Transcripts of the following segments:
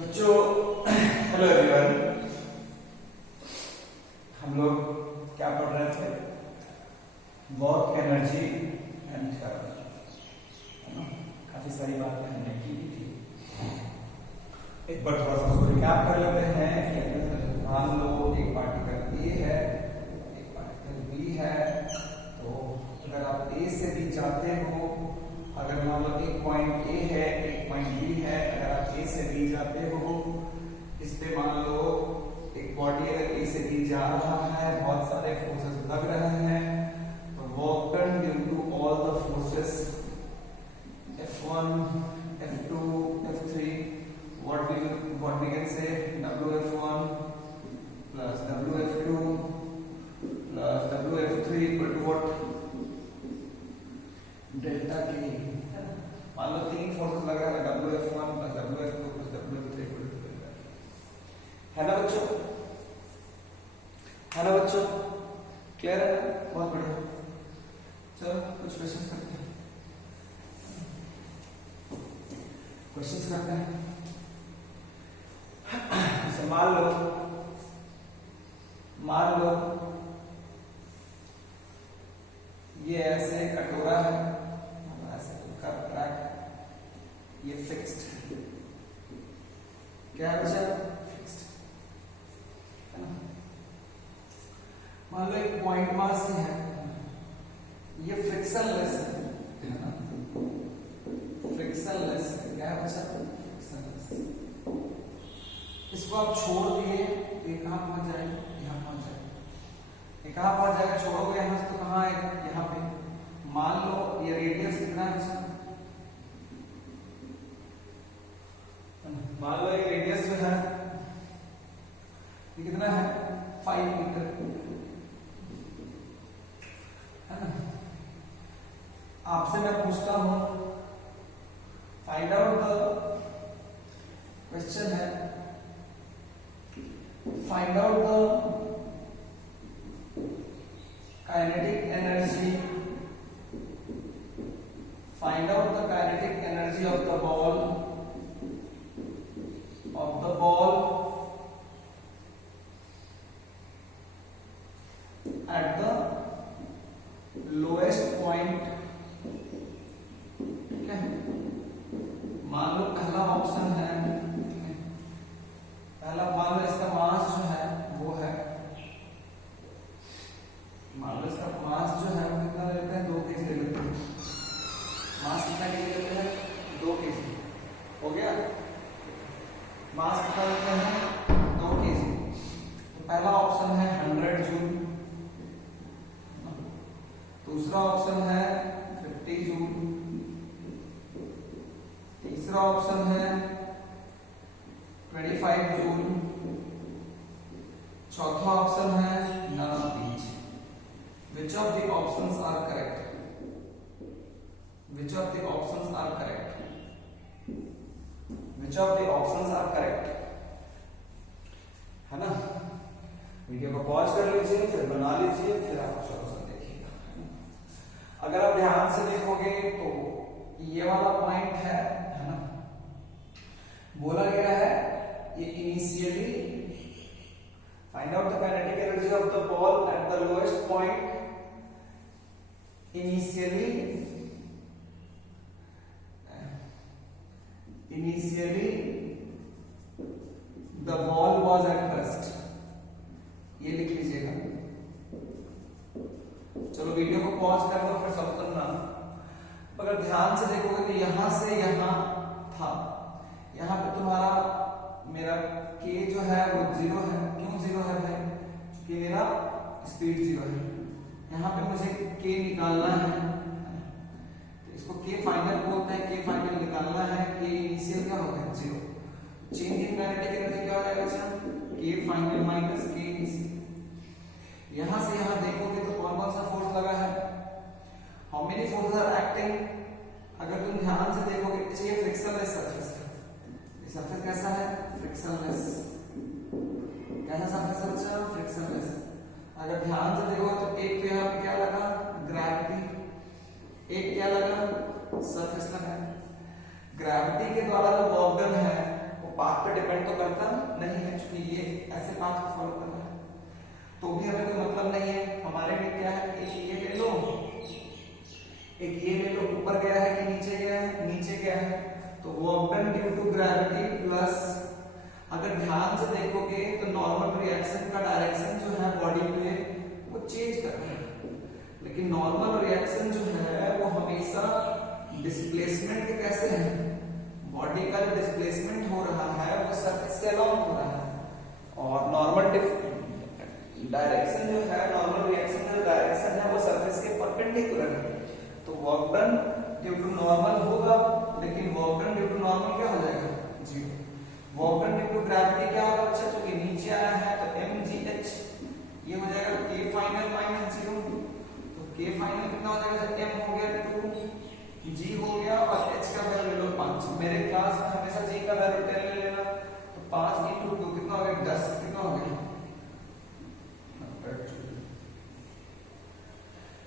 बच्चों hello everyone. हम लोग क्या पढ़ रहे थे? वर्क एनर्जी एंड थ्योरी, है ना? काफी सारी बातें हमने की थी। एक बार थोड़ा सा रिकैप कर लेते हैं कि मान लो एक पार्टिकल ए है, एक पार्टिकल बी है, तो अगर आप ए से बी जाते हो, अगर मान लो एक पॉइंट ए है, एक पॉइंट बी है, अगर आप ए से बी जाते हो, इस पे मान लो एक बॉडी अगर ए से बी जा रहा है, बहुत सारे फोर्सेस लग रहे हैं, तो work done due to all the forces F1, F2, F3, what we can say WF1 plus WF2 plus WF3 equal to what? Delta K। मान लो तीन फोर्सेस लग रहा है, WF1 plus WF2 plus WF3 equal to delta K। है ना बच्चों? है ना बच्चों? क्लियर है ना? बहुत बढ़िया। चलो कुछ क्वेश्चंस करते हैं। क्वेश्चंस करते हैं। जैसे मान लो ये ऐसे कटोरा है, ऐसे कर ट्रैक, ये फिक्स्ड, क्या है बच्चा? फिक्स्ड, है ना? मान लो एक पॉइंट मास है, ये फ्रिक्शनलेस है, फ्रिक्शनलेस है, क्या है बच्चा? फ्रिक्शनलेस। इसको आप छोड़ दिए तो ये कहां पहुंच जाएगा? यहां पहुंच जाएगा। ये कहां पहुंच जाएगा? छोड़ोगे यहां से तो कहां आएगा? यहां पे। मान लो ये रेडियस कितना है बच्चा? मान लो ये रेडियस जो है ये कितना है? 5 मीटर, है ना? आपसे मैं पूछता हूं, फाइंड आउट द क्वेश्चन है, find out the kinetic energy, find out the kinetic energy of the ball at the lowest point। ठीक है, मान लो पहला ऑप्शन है, पहला मान लो इसका मास जो है वो है, मान लो इसका मास जो है वो कितना लेते हैं? 2 kg लेते हैं। मास कितना kg लेते हैं? 2 kg। हो गया? मास कितना लेते हैं? 2 kg। तो पहला ऑप्शन है 100 जूल, दूसरा ऑप्शन है 50 जूल, तीसरा ऑप्शन है 25 जूल, चौथा ऑप्शन है none of these। Which of the options are correct? Which of the options are correct? Which of the options are correct? है ना? वीडियो को पॉज कर लीजिए, फिर बना लीजिए, फिर आप सॉल्यूशन देखिएगा। अगर आप ध्यान से देखोगे तो ये वाला पॉइंट है ना? बोला गया है ये initially find out the kinetic energy of the ball at the lowest point. Initially the ball was at rest, ये लिख लीजिएगा। चलो वीडियो को पॉज कर दो, फिर सब करना। अगर ध्यान से देखोगे तो यहां से यहां था, यहां पे तुम्हारा मेरा k जो है वो 0 है। क्यों 0 है भाई? क्योंकि मेरा स्पीड 0 है। यहां पे मुझे k निकालना है, तो इसको k फाइनल बोलते हैं। k फाइनल निकालना है, k इनिशियल क्या होगा? 0। चेंज इन काइनेटिक एनर्जी क्या हो जाएगा बच्चा? k final minus k initial. यहां से यहां देखोगे तो कौन कौन सा फोर्स लगा है? How many forces are acting? अगर तुम ध्यान से देखोगे, ये फ्रिक्शनलेस सरफेस है। ये सरफेस कैसा है? फ्रिक्शनलेस। कैसा सरफेस है बच्चा? फ्रिक्शनलेस। अगर ध्यान से देखोगे तो एक तो यहाँ पे क्या लगा? ग्रेविटी। एक क्या लगा? सरफेस लगा। ग्रेविटी के द्वारा जो वर्क डन है वो पाथ पे डिपेंड मतलब नहीं है, क्योंकि ये ऐसे पाथ को फॉलो कर रहा है तो भी हमें कोई मतलब नहीं है। हमारे लिए क्या है, एक ये ले लो, एक ये ले लो, ऊपर गया है कि नीचे गया है, नीचे गया है, तो work done due to gravity plus, अगर ध्यान से देखोगे तो नॉर्मल रिएक्शन का डायरेक्शन जो है बॉडी पे वो चेंज कर रहा है, लेकिन नॉर्मल रिएक्शन जो है वो हमेशा डिस्प्लेसमेंट के कैसे है, बॉडी का जो डिस्प्लेसमेंट हो रहा है वो सरफेस के अलोंग हो रहा है, और नॉर्मल डायरेक्शन जो है, नॉर्मल रिएक्शन का जो डायरेक्शन है वो सरफेस के परपेंडिकुलर है, तो work done due to normal होगा, लेकिन work done due to normal क्या हो जाएगा, zero. Work done due to gravity क्या होगा बच्चा, क्योंकि नीचे आया है तो mgh ये हो जाएगा k फाइनल माइनस 0, तो k फाइनल कितना हो जाएगा, m हो गया 2, g हो गया, और h का वैल्यू ले लो 5। मेरे क्लास में हमेशा g का वैल्यू 10 ले लेना, तो 5 × 2 कितना हो गया, 10, कितना हो गया,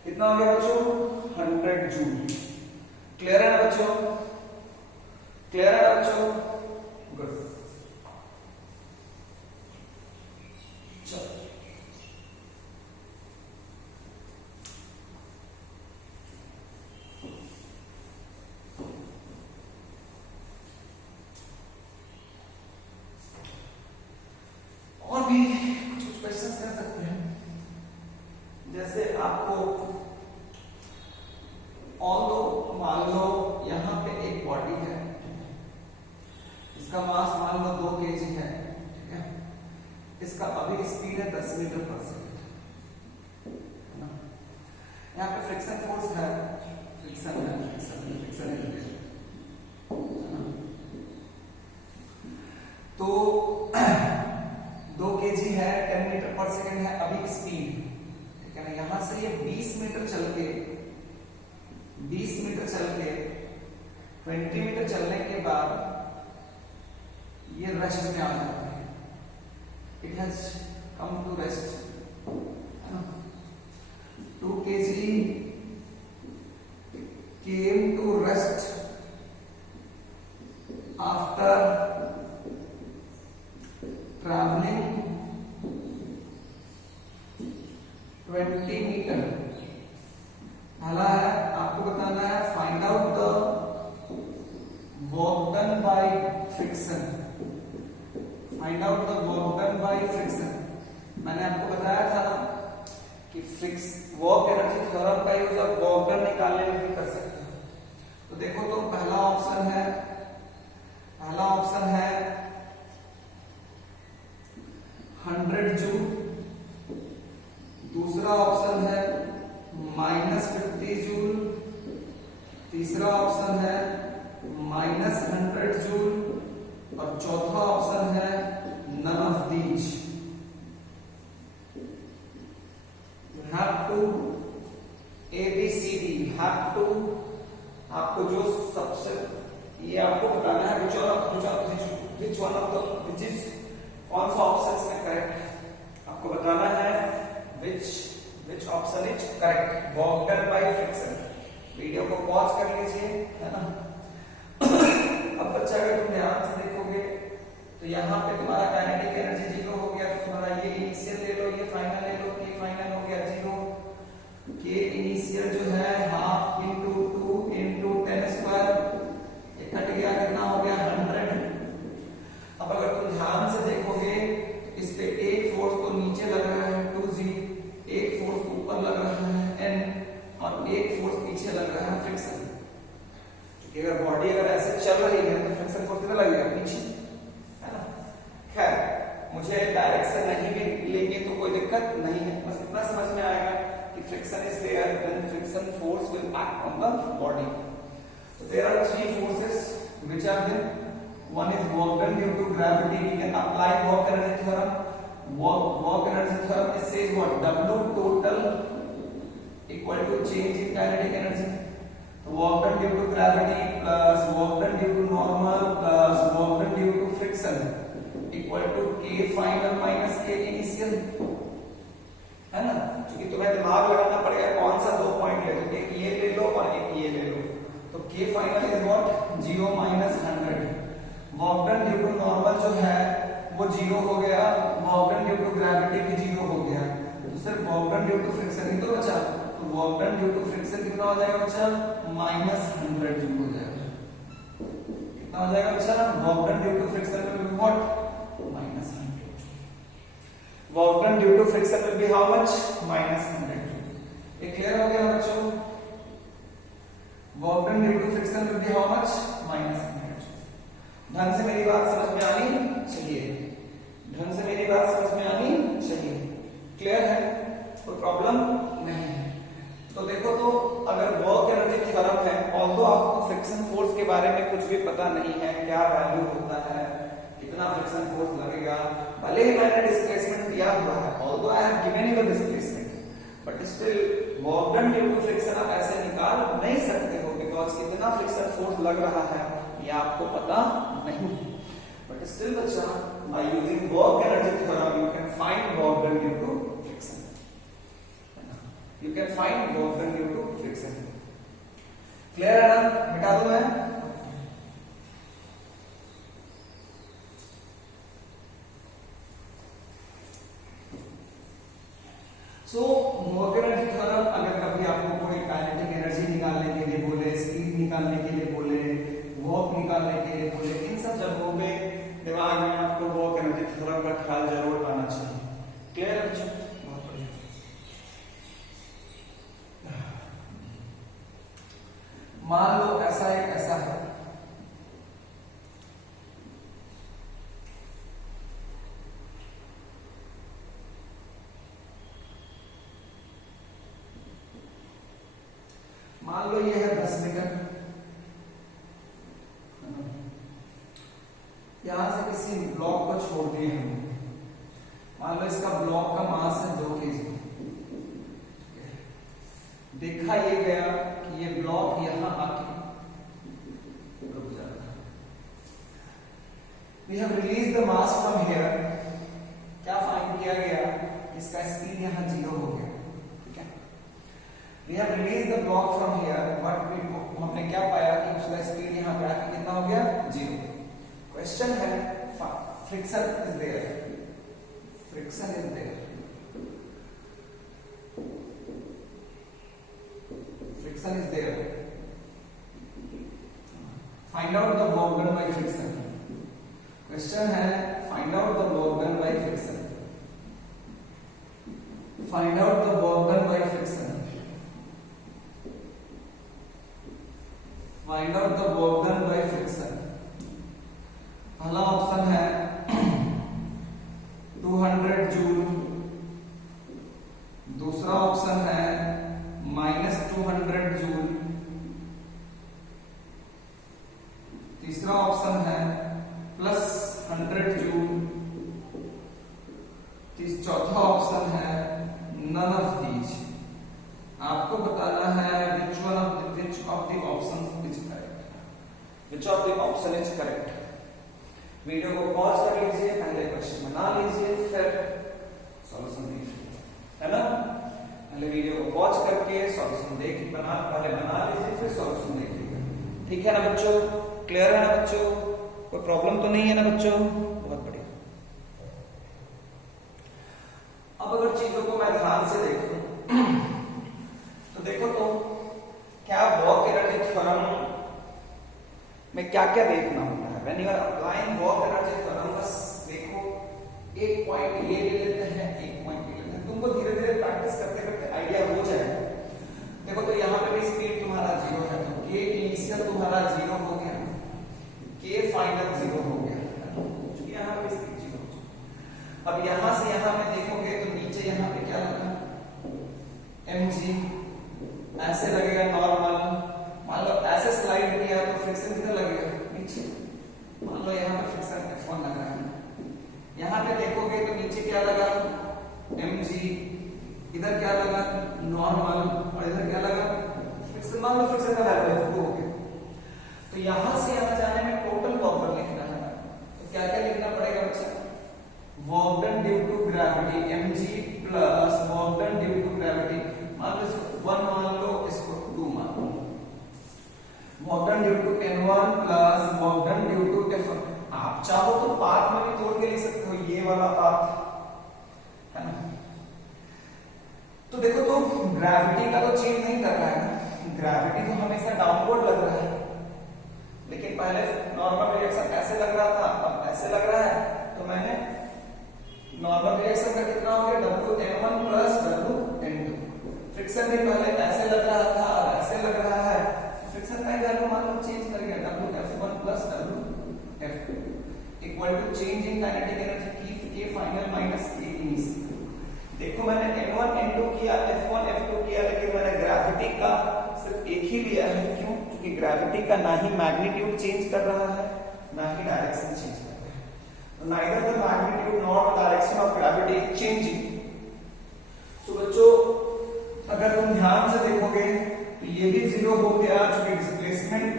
कितना हो गया बच्चों, 100 जूल। क्लियर है ना बच्चों, क्लियर है बच्चों, गुड। चलो और भी कुछ क्वेश्चंस कर सकते हैं, जैसे आपको ऑल्दो मान लो यहाँ पे एक बॉडी है, इसका मास मान लो 2 kg है, ठीक है, इसका अभी स्पीड है 10 मीटर पर सेकंड, यहाँ पे फ्रिक्शन फोर्स है, फ्रिक्शन है, फ्रिक्शन है, तो 2 kg है, 10 मीटर पर सेकंड है अभी स्पीड, ठीक है ना, यहां से ये 20 मीटर चल के 20 मीटर चलने के बाद ये रेस्ट में आ जाता है, it has come to rest, 2 kg came to rest after traveling 20 metre. पहला है आपको बताना है find out the work done by friction, find out the work done by friction. मैंने आपको बताया था ना कि वर्क एनर्जी थ्योरम का यूज आप वर्क डन निकालने में भी कर सकते हो। तो देखो तो पहला ऑप्शन है 100 जूल, दूसरा ऑप्शन है -50 जूल, तीसरा ऑप्शन है -100 जूल, और चौथा ऑप्शन है none of these. You have to ABCD, have to, आपको जो सबसे ये आपको बताना है which one of the which is कौन सा ऑप्शन में करेक्ट है, आपको बताना है which option is correct, work done by friction. Video को पॉज कर लीजिए, है ना। अब बच्चा अगर तुम ध्यान से देखोगे तो यहाँ पे तुम्हारा काइनेटिक एनर्जी 0 हो गया, तो तुम्हारा ये इनिशियल ले लो, ये फाइनल ले लो, ये फाइनल हो गया 0, के इनिशियल जो है 1/2 × 2 × 10², ये कट गया, कितना हो गया 100। अब अगर तुम ध्यान से देखोगे तो इस पे एक फोर्स तो नीचे लग रहा है 2g, एक फोर्स ऊपर लग रहा है n, और एक फोर्स पीछे लग रहा है फ्रिक्शन। अगर बॉडी अगर ऐसे चल रही है तो फ्रिक्शन फोर्स कितना लगेगा, पीछे, है ना। खैर मुझे डायरेक्शन नहीं भी लेंगे तो कोई दिक्कत नहीं है, बस इतना समझ में आएगा कि friction is there, then friction force will act on the body. So there are 3 forces which are there. One is work done due to gravity. We can apply work energy theorem. Work energy theorem it says what? W total equal to change in kinetic energy. Work done due to gravity plus work done due to normal plus work done due to friction equal to K final minus K initial. है ना, क्योंकि तुम्हें दिमाग लगाना पड़ेगा कौन सा 2 point है, तो एक ये ले लो और एक ये ले लो, तो K final is what 0 - 100। Work done due to normal जो है जीरो हो गया, work done due to gravity भी जीरो हो गया, तो सिर्फ work done due to friction ही तो बचा। तो work done due to friction कितना हो जाएगा बच्चा? -100 जूल हो जाएगा। कितना हो जाएगा बच्चा? Work done due to friction will be what? -100। Work done due to friction will be how much? -100 joule. ये क्लियर हो गया बच्चों? Work done due to friction will be how much? -100। ढंग से मेरी बात समझ में आनी चाहिए, ढंग से मेरी बात समझ में आनी चाहिए। क्लियर है? कोई प्रॉब्लम नहीं है। तो देखो, तो अगर वर्क एनर्जी थ्योरम है, ऑल्दो आपको फ्रिक्शन फोर्स के बारे में कुछ भी पता नहीं है, क्या वैल्यू होता है, कितना फ्रिक्शन फोर्स लगेगा, भले ही मैंने डिस्प्लेसमेंट दिया हुआ है, although I have given you the displacement, but still work done due to friction आप ऐसे निकाल नहीं सकते हो, बिकॉज कितना फ्रिक्शन फोर्स लग रहा है ये आपको पता नहीं। बट स्टिल बच्चा, by using work energy theorem you can find work done due to friction, you can find work done due to friction. Clear है ना? मिटा दूं मैं? सो वर्क एनर्जी थ्योरम, अगर कभी आपको कोई काइनेटिक एनर्जी निकालने के लिए बोले, स्पीड निकालने के लिए बोले, वर्क निकालने के लिए बोले, इन सब जगहों पे दिमाग में आपको वर्क एनर्जी थ्योरम का ख्याल जरूर आना चाहिए। क्लियर है बच्चों? बहुत बढ़िया। मान लो ऐसा है, मान लो ये है 10 मीटर, यहां से किसी ब्लॉक को छोड़ दिए हम, मान लो इसका ब्लॉक का मास है 2 kg। देखा ये गया कि ये ब्लॉक यहां आके रुक जाता है। We have release the mass from here, क्या फाइंड किया गया? इसका स्पीड यहां 0 हो गया, ठीक है। We have release the block from here, but हमने क्या पाया कि उसका स्पीड यहां पे आके कितना हो गया? 0। क्वेश्चन है, friction is there, friction is there, friction is there, find out the work done by friction. Question है, find out the work done by friction, find out the work done by friction, find out the work done by friction. पहला option है 200 joule, दूसरा option है -200 joule, तीसरा option है +100 joule, चौथा option है none of these. आपको बताना है which of the options is correct, which of the option is correct। Video को पॉज कर लीजिए, पहले क्वेश्चन बना लीजिए, फिर सॉल्यूशन देखिए, है ना? पहले वीडियो को पॉज करके सॉल्यूशन पहले बना लीजिए, फिर सॉल्यूशन देखिएगा। ठीक है ना बच्चों? क्लियर है ना बच्चों? कोई प्रॉब्लम तो नहीं है ना बच्चों? बहुत बढ़िया। अब अगर चीजों को मैं ध्यान से देखूं तो देखो, तो क्या वर्क एनर्जी थ्योरम में क्या क्या देखना होता है? When you are applying work energy theorem, बस देखो, एक पॉइंट ये ले लेते हैं, एक पॉइंट ये लेते हैं, तुमको धीरे धीरे प्रैक्टिस करते करते आइडिया हो जाएगा। देखो, तो यहाँ पे भी स्पीड तुम्हारा 0 है, तो K इनिशियल तुम्हारा 0 हो गया, K फाइनल 0 हो गया, क्योंकि यहाँ पे स्पीड 0 हो गया। अब यहाँ से यहाँ में देखोगे तो नीचे यहाँ पे क्या लगा? mg, ऐसे लगेगा नॉर्मल। मान लो ऐसे स्लाइड किया तो फ्रिक्शन कितना लगेगा? नीचे। मान लो यहाँ पे फ्रिक्शन F1 लगा है, यहाँ पे देखोगे तो नीचे क्या लगा? mg, इधर क्या लगा? नॉर्मल, और इधर क्या लगा? फ्रिक्शन। मान लो फ्रिक्शन का वैल्यू F2 हो गया, तो यहाँ से यहाँ जाने में टोटल पावर लिखना है, तो क्या क्या लिखना पड़ेगा बच्चा? Work done due to gravity mg plus work done due to gravity, मान लो इसको 1 मान लो, इसको 2 मान लो, work done due to n1 plus work done due to f1। आप चाहो तो पाथ में भी तोड़ के लिख सकते हो, ये ऐसे लग रहा था, अब ऐसे लग रहा है, तो मैंने नॉर्मल रिएक्शन का कितना हो गया WN1 प्लस WN2। फ्रिक्शन भी पहले ऐसे लग रहा था और ऐसे लग रहा है, फ्रिक्शन का वैल्यू मान लो चेंज कर गया WF1 plus WF2 equal to change in kinetic energy K final minus K initial. देखो मैंने N1 N2 किया, F1 F2 किया, लेकिन मैंने ग्रेविटी का सिर्फ एक ही लिया है। क्यों? क्योंकि ग्रेविटी का ना ही मैग्नीट्यूड चेंज कर रहा है ना ही डायरेक्शन चेंज कर रहा है, तो neither the magnitude nor the direction of gravity is changing. तो बच्चों अगर तुम ध्यान से देखोगे तो ये भी जीरो हो गया, चूंकि डिस्प्लेसमेंट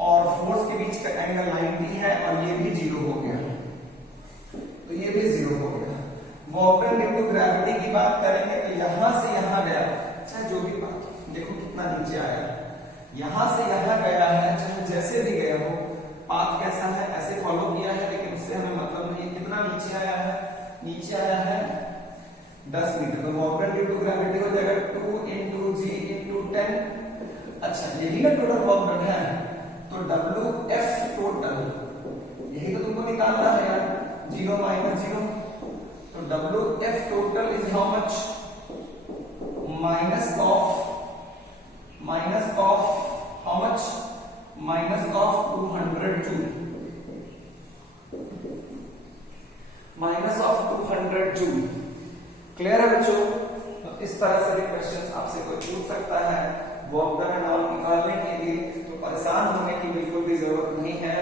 और फोर्स के बीच का एंगल 90 है, और ये भी जीरो हो गया, तो ये भी जीरो हो गया। वॉकर ड्यू टू ग्रेविटी की बात करेंगे तो यहां से यहां गया, चाहे जो भी बात, देखो कितना नीचे आया, यहां से यहां गया है, चाहे जैसे भी गया हो, पाथ कैसा है ऐसे फॉलो किया है, लेकिन उससे हमें मतलब नहीं। कितना नीचे आया है? नीचे आया है 10 मीटर। तो वॉकर ड्यू टू ग्रेविटी हो जाएगा 2 × g × 10। अच्छा यही ना टोटल वर्क डन है, तो WF टोटल यही तो तुमको निकालना है यार, 0 - 0, तो WF total is how much? minus of how much? minus of 200 joule, minus of 200 joule। Clear है बच्चों? तो इस तरह से भी क्वेश्चंस आपसे कोई पूछ सकता है वर्क डन एंड ऑल निकालने के लिए, तो परेशान होने की बिल्कुल भी जरूरत नहीं है।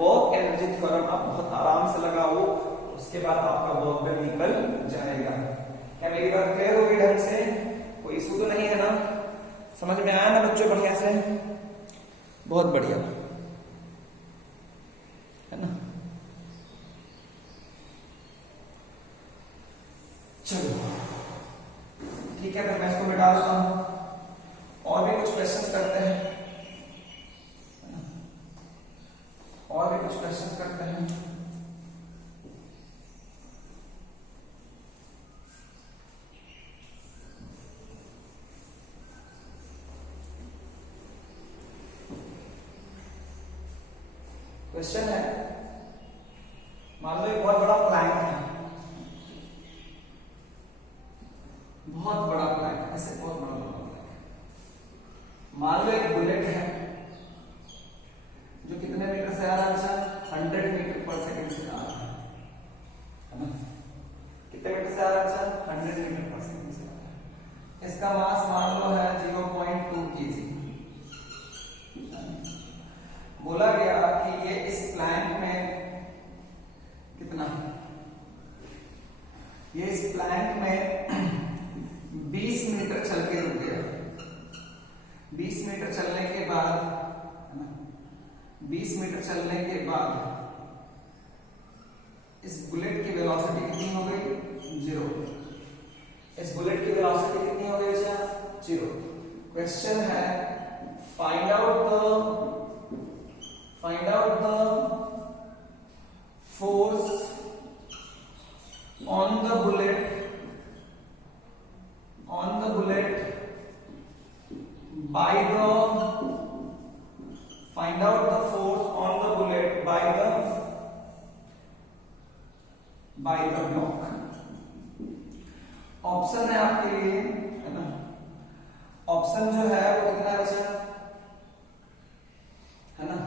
वर्क एनर्जी थ्योरम आप बहुत आराम से लगाओ, उसके बाद आपका वर्क डन निकल जाएगा। क्या मेरी बात क्लियर होगी ढंग से? कोई इशू तो नहीं है ना? समझ में आया ना बच्चों बढ़िया से? बहुत बढ़िया है ना? चलो ठीक है, मैं इसको मिटा देता हूं, और भी कुछ क्वेश्चंस करते हैं, और भी कुछ क्वेश्चंस करते हैं। क्वेश्चन है, मान लो एक बहुत बड़ा प्लैंक है, बहुत बड़ा प्लैंक, ऐसे बहुत बड़ा प्लैंक है। मान लो एक बुलेट है जो कितने मीटर से आ रहा है? अच्छा 100 मीटर पर सेकंड से आ रहा है ना? कितने मीटर से आ रहा है? अच्छा 100 मीटर पर सेकंड से आ रहा है। इसका मास मान लो है 0.2 kg। बोला गया कि ये इस प्लैंक में कितना, ये इस प्लैंक में 20 मीटर चल के रुक गया। 20 मीटर चलने के बाद, 20 मीटर चलने के बाद इस बुलेट की वेलोसिटी कितनी हो गई? 0। इस बुलेट की वेलोसिटी कितनी हो गई? 0। क्वेश्चन है find out the force on the bullet by the, find out the force on the bullet by the block। Option है आपके लिए, है ना? ऑप्शन जो है वो कितना बचा है ना?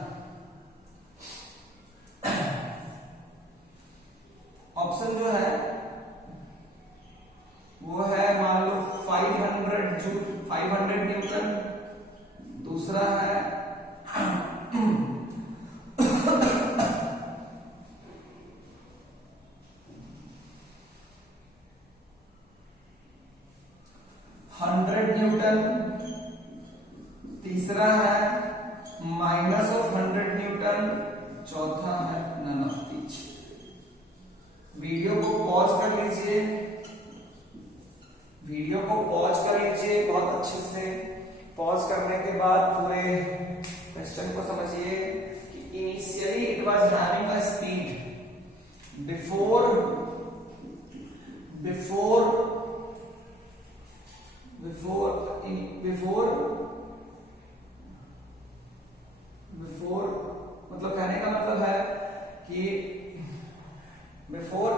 ऑप्शन जो है वो है मान लो 500 जूल, 500 न्यूटन। दूसरा है 100 न्यूटन। तीसरा है -100 न्यूटन। चौथा है नन ऑफ ईच। वीडियो को पॉज कर लीजिए, वीडियो को पॉज कर लीजिए बहुत अच्छे से। पॉज करने के बाद पूरे क्वेश्चन को समझिए कि initially it was having a speed before मतलब कहने का मतलब है कि बिफोर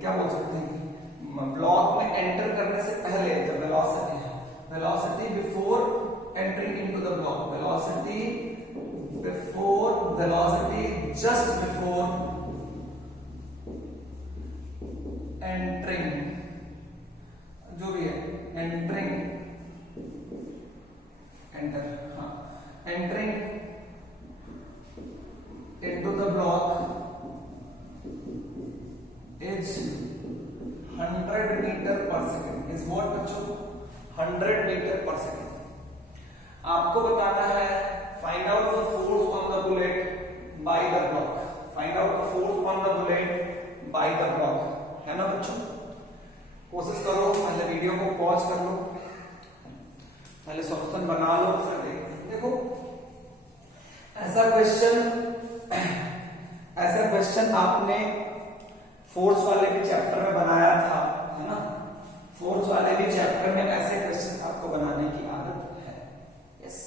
क्या बोल सकते हैं, ब्लॉक में एंटर करने से पहले जब वेलोसिटी है, velocity before entering into the block, velocity just before entering, जो भी है entering, entering into the block is 100 meter per second, is what बच्चों 100 meter per second। आपको बताना है find out the force on the bullet by the block, find out the force on the bullet by the block, है ना बच्चों। कोशिश करो, पहले वीडियो को पॉज कर लो, पहले सॉल्यूशन बना लो, फिर देखो ऐसा क्वेश्चन आपने फोर्स वाले भी चैप्टर में बनाया था, है ना। फोर्स वाले भी चैप्टर में ऐसे क्वेश्चन आपको बनाने की आदत है, यस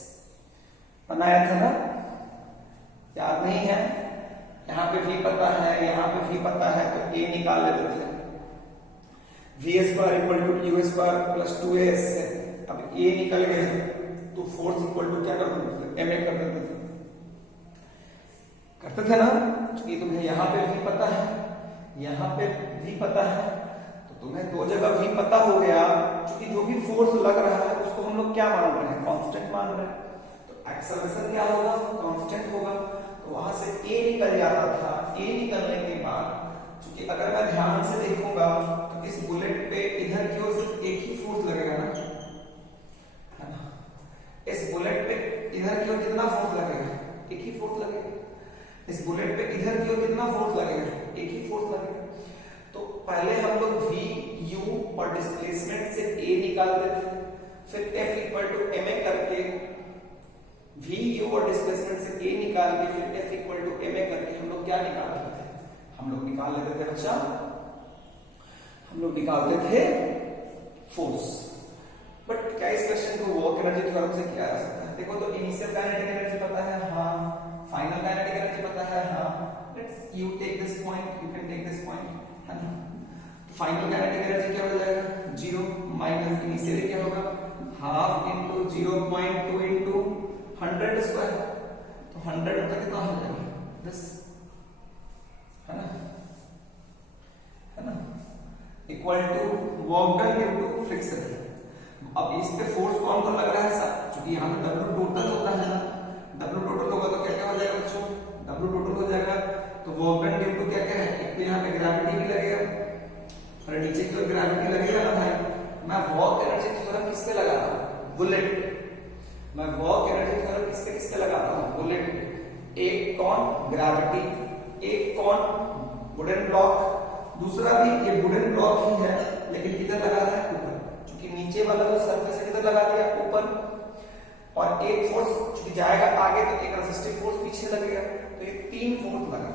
बनाया था ना, याद नहीं है? यहाँ पे भी पता है, यहाँ पे भी पता है, तो ए निकाल लेते थे, v square equal to u square plus 2as से। अब ए निकल गए तो फोर्स इक्वल टू क्या कर देते थे, ma कर देते थे, करते थे ना। ये तुम्हें यहाँ पे भी पता है, यहाँ पे भी पता है, तो तुम्हें दो जगह भी पता हो गया। क्योंकि जो भी फोर्स लग रहा है उसको हम लोग क्या मान रहे हैं, कांस्टेंट मान रहे हैं, तो एक्सेलरेशन क्या होगा, कांस्टेंट होगा। तो वहां से ए निकल जाता था। ए निकलने के बाद क्योंकि अगर मैं ध्यान से देखूंगा तो इस बुलेट पे इधर की ओर सिर्फ एक ही फोर्स लगेगा ना, है ना। इस बुलेट पे इधर की ओर कितना फोर्स लगेगा, एक ही फोर्स लगेगा। इस बुलेट पे इधर की ओर कितना फोर्स लगेगा, एक ही फोर्स लगेगा। तो पहले हम लोग v u और डिस्प्लेसमेंट से a निकालते थे, फिर F इक्वल टू ma करके v u और डिस्प्लेसमेंट से a निकाल के फिर F इक्वल टू ma करके हम लोग क्या निकाल लेते थे, हम लोग निकाल लेते थे बच्चा, हम लोग निकालते थे फोर्स। बट क्या इस क्वेश्चन को वर्क एनर्जी थ्योरम से किया जा सकता है? देखो तो इनिशियल काइनेटिक एनर्जी पता है, हाँ। फाइनल काइनेटिक एनर्जी पता है, हाँ। Let's you take this point, you can take this point, है ना। तो फाइनल काइनेटिक एनर्जी क्या हो जाएगा, 0 माइनस इनिशियली क्या होगा, हाफ इनटू 0.2 इनटू 100 स्क्वायर। तो 100 मतलब कितना हो जाएगा, 10, है ना, है ना, equal to work done due to friction. अब इस पे फोर्स कौन कौन लग रहा है सब, क्योंकि यहाँ पे W टोटल होता है ना, W टोटल होगा तो क्या क्या हो जाएगा बच्चों, W टोटल हो जाएगा। तो वर्क डन ड्यू टू क्या क्या है, एक तो यहाँ पे ग्रेविटी भी लगेगा और नीचे की ओर ग्रेविटी लगेगा ना भाई। मैं वर्क एनर्जी थ्योरम किस पे लगाता हूँ, बुलेट पे। मैं वर्क एनर्जी थ्योरम किस पे लगाता हूँ, बुलेट पे। एक कौन, ग्रेविटी, एक कौन, वुडन ब्लॉक, दूसरा भी ये वुडन ब्लॉक ही है लेकिन किधर लगा रहा है, ऊपर, क्योंकि नीचे वाला जो सरफेस है किधर लगा दिया, ऊपर। और एक फोर्स चूंकि जाएगा आगे तो एक रेसिस्टिव फोर्स पीछे लगेगा, तो ये 3 फोर्स लगा।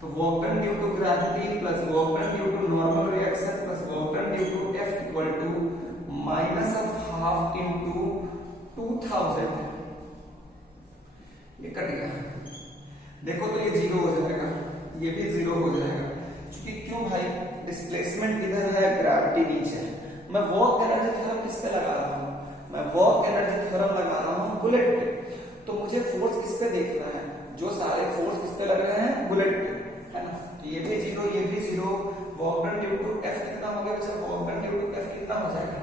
तो work done due to gravity plus work done due to normal reaction plus work done due to F equal to minus of half into 2000, ये कट गया। देखो तो ये 0 हो जाएगा, ये भी 0 हो जाएगा। क्योंकि क्यों भाई, डिस्प्लेसमेंट इधर है, ग्रेविटी नीचे है। मैं वर्क एनर्जी थ्योरम किस पे लगा रहा हूँ, मैं वर्क एनर्जी थ्योरम लगा रहा हूँ बुलेट पे। तो मुझे फोर्स किस पे देखना है, जो सारे फोर्स किस पे लग रहे हैं, बुलेट पे, है ना। तो ये भी 0, ये भी 0। Work done due to F कितना हो गया बच्चा, work done due to F कितना हो जाएगा,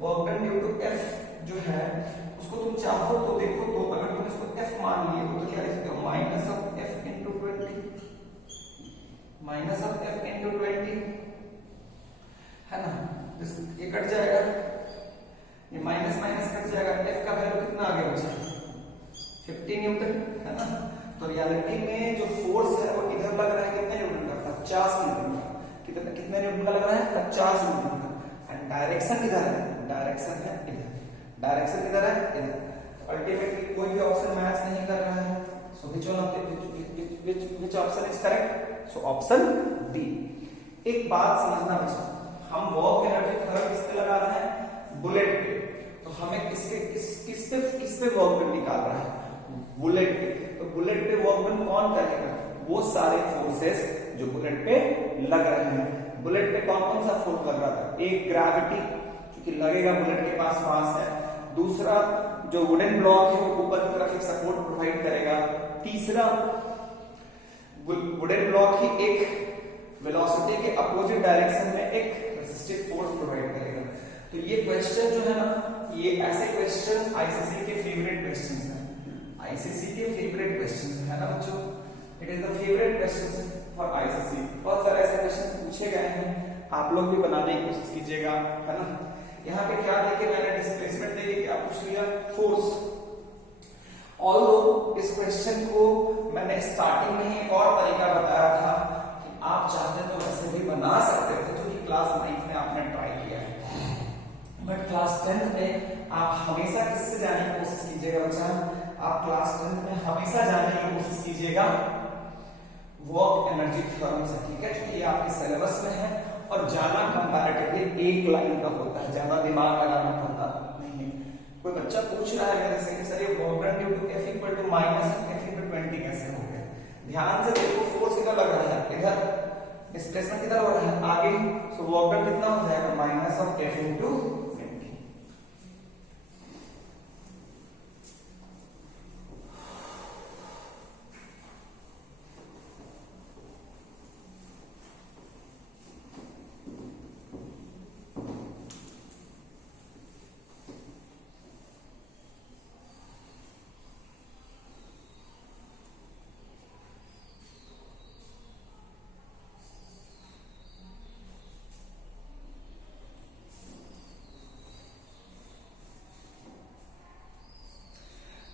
work done due to F जो है उसको तुम चाहो तो देखो, तो अगर तुम इसको F मान लिए हो तो क्या लिख सकते हो, minus of F into 20, minus of F into 20, है ना। ये कट जाएगा, ये माइनस माइनस कट जाएगा। F का वैल्यू कितना आ गया बच्चा, 50 न्यूटन, है ना। तो रियलिटी में जो फोर्स है वो इधर लग रहा है कितने न्यूटन का, 50 न्यूटन का। कितने न्यूटन का लग रहा है, 50 न्यूटन का। एंड डायरेक्शन किधर है, डायरेक्शन है इधर, डायरेक्शन किधर है, इधर। अल्टीमेटली कोई भी ऑप्शन मैच नहीं कर रहा है, so which option is correct, so option B. एक बात समझना बच्चा, हम वर्क एनर्जी थ्योरम किस पे लगा रहे हैं, बुलेट पे। तो हमें किस पे वर्क डन निकाल रहा है, बुलेट पे। तो बुलेट पे वर्क डन कौन करेगा, वो सारे फोर्सेस जो बुलेट पे लग रहे हैं। बुलेट पे कौन कौन सा फोर्स लग रहा था? एक ग्रेविटी, क्योंकि लगेगा बुलेट के पास मास है। दूसरा जो वुडन ब्लॉक है वो ऊपर की तरफ एक सपोर्ट प्रोवाइड करेगा। तीसरा वुडन ब्लॉक ही एक वेलोसिटी के अपोजिट डायरेक्शन में एक रेसिस्टिव फोर्स प्रोवाइड करेगा। तो ये क्वेश्चन जो है ना, ये ऐसे क्वेश्चन आईसीसी के फेवरेट क्वेश्चन हैं। आईसीसी के फेवरेट क्वेश्चन है ना बच्चों, it is the favourite question for ICC. बहुत सारे ऐसे क्वेश्चन पूछे गए हैं, आप लोग भी बनाने की कोशिश कीजिएगा, है ना। यहाँ पे क्या देके मैंने डिस्प्लेसमेंट देके क्या पूछ लिया? फोर्स। ऑल्दो इस क्वेश्चन को मैंने स्टार्टिंग में ही एक और तरीका बताया था कि आप चाहते तो वैसे भी बना सकते थे, जो कि क्लास 9 में आपने ट्राई किया है, बट क्लास 10 में आप हमेशा किससे जाने की कोशिश कीजिएगा बच्चा? आप क्लास 10 में हमेशा जाने की कोशिश कीजिएगा वर्क एनर्जी थ्योरम से, ठीक है। ये आपके सिलेबस में है और जाना कंपैरेटिवली एक लाइन का होता है, ज्यादा दिमाग लगाना पड़ता नहीं है। कोई बच्चा पूछ रहा है मेरे से कि सर ये work done due to F equal to minus F equal to 20 कैसे हो गया? ध्यान से देखो, फोर्स कितना लग रहा है इधर, डिस्प्लेसमेंट कितना हो रहा है आगे, सो वर्क डन कितना हो जाएगा? Minus of F into 20।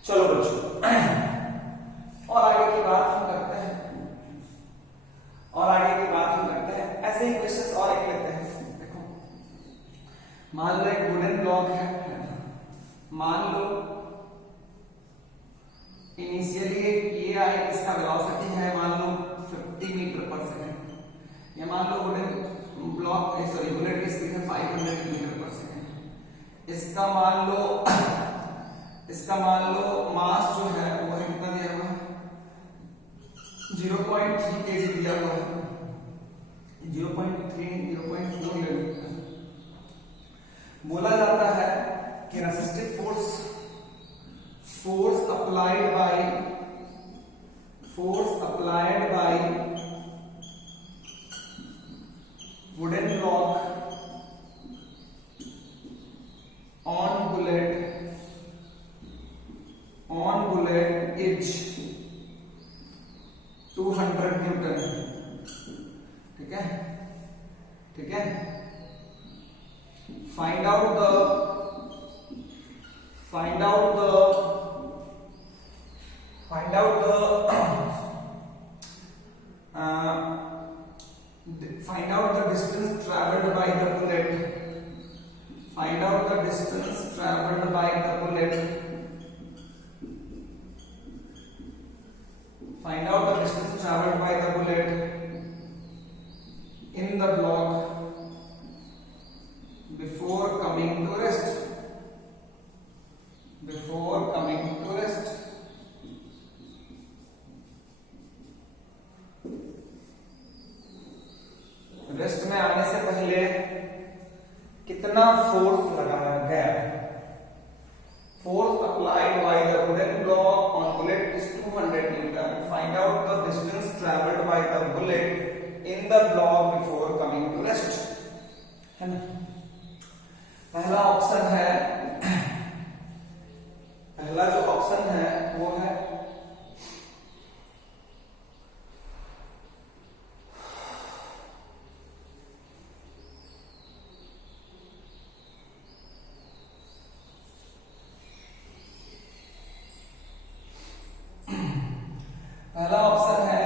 चलो बच्चों, और आगे की बात हम करते हैं, ऐसे ही क्वेश्चंस और एक लेते हैं। देखो, मान लो एक वुडन ब्लॉक है, मान लो इनिशियली ये आए, इसका वेलोसिटी है मान लो 50 मीटर पर सेकंड, या मान लो वुडन ब्लॉक बुलेट की स्पीड है 500 मीटर पर सेकंड। इसका मान लो मास जो है वो है कितना दिया हुआ है? 0.3 kg दिया हुआ है, 0.4 ले लो। बोला जाता है कि resistive force applied by wooden block on bullet is 200 Newton. ठीक है। Find out the distance traveled by the bullet. Find out the distance traveled by the bullet. Find out the distance traveled by the bullet in the block before coming to rest. Rest में आने से पहले कितना force लगाया गया? Force applied by the wooden block on bullet is 200 Newton. Find out the distance traveled by the bullet in the block before coming to rest. है ना? पहला जो ऑप्शन है वो है पहला ऑप्शन है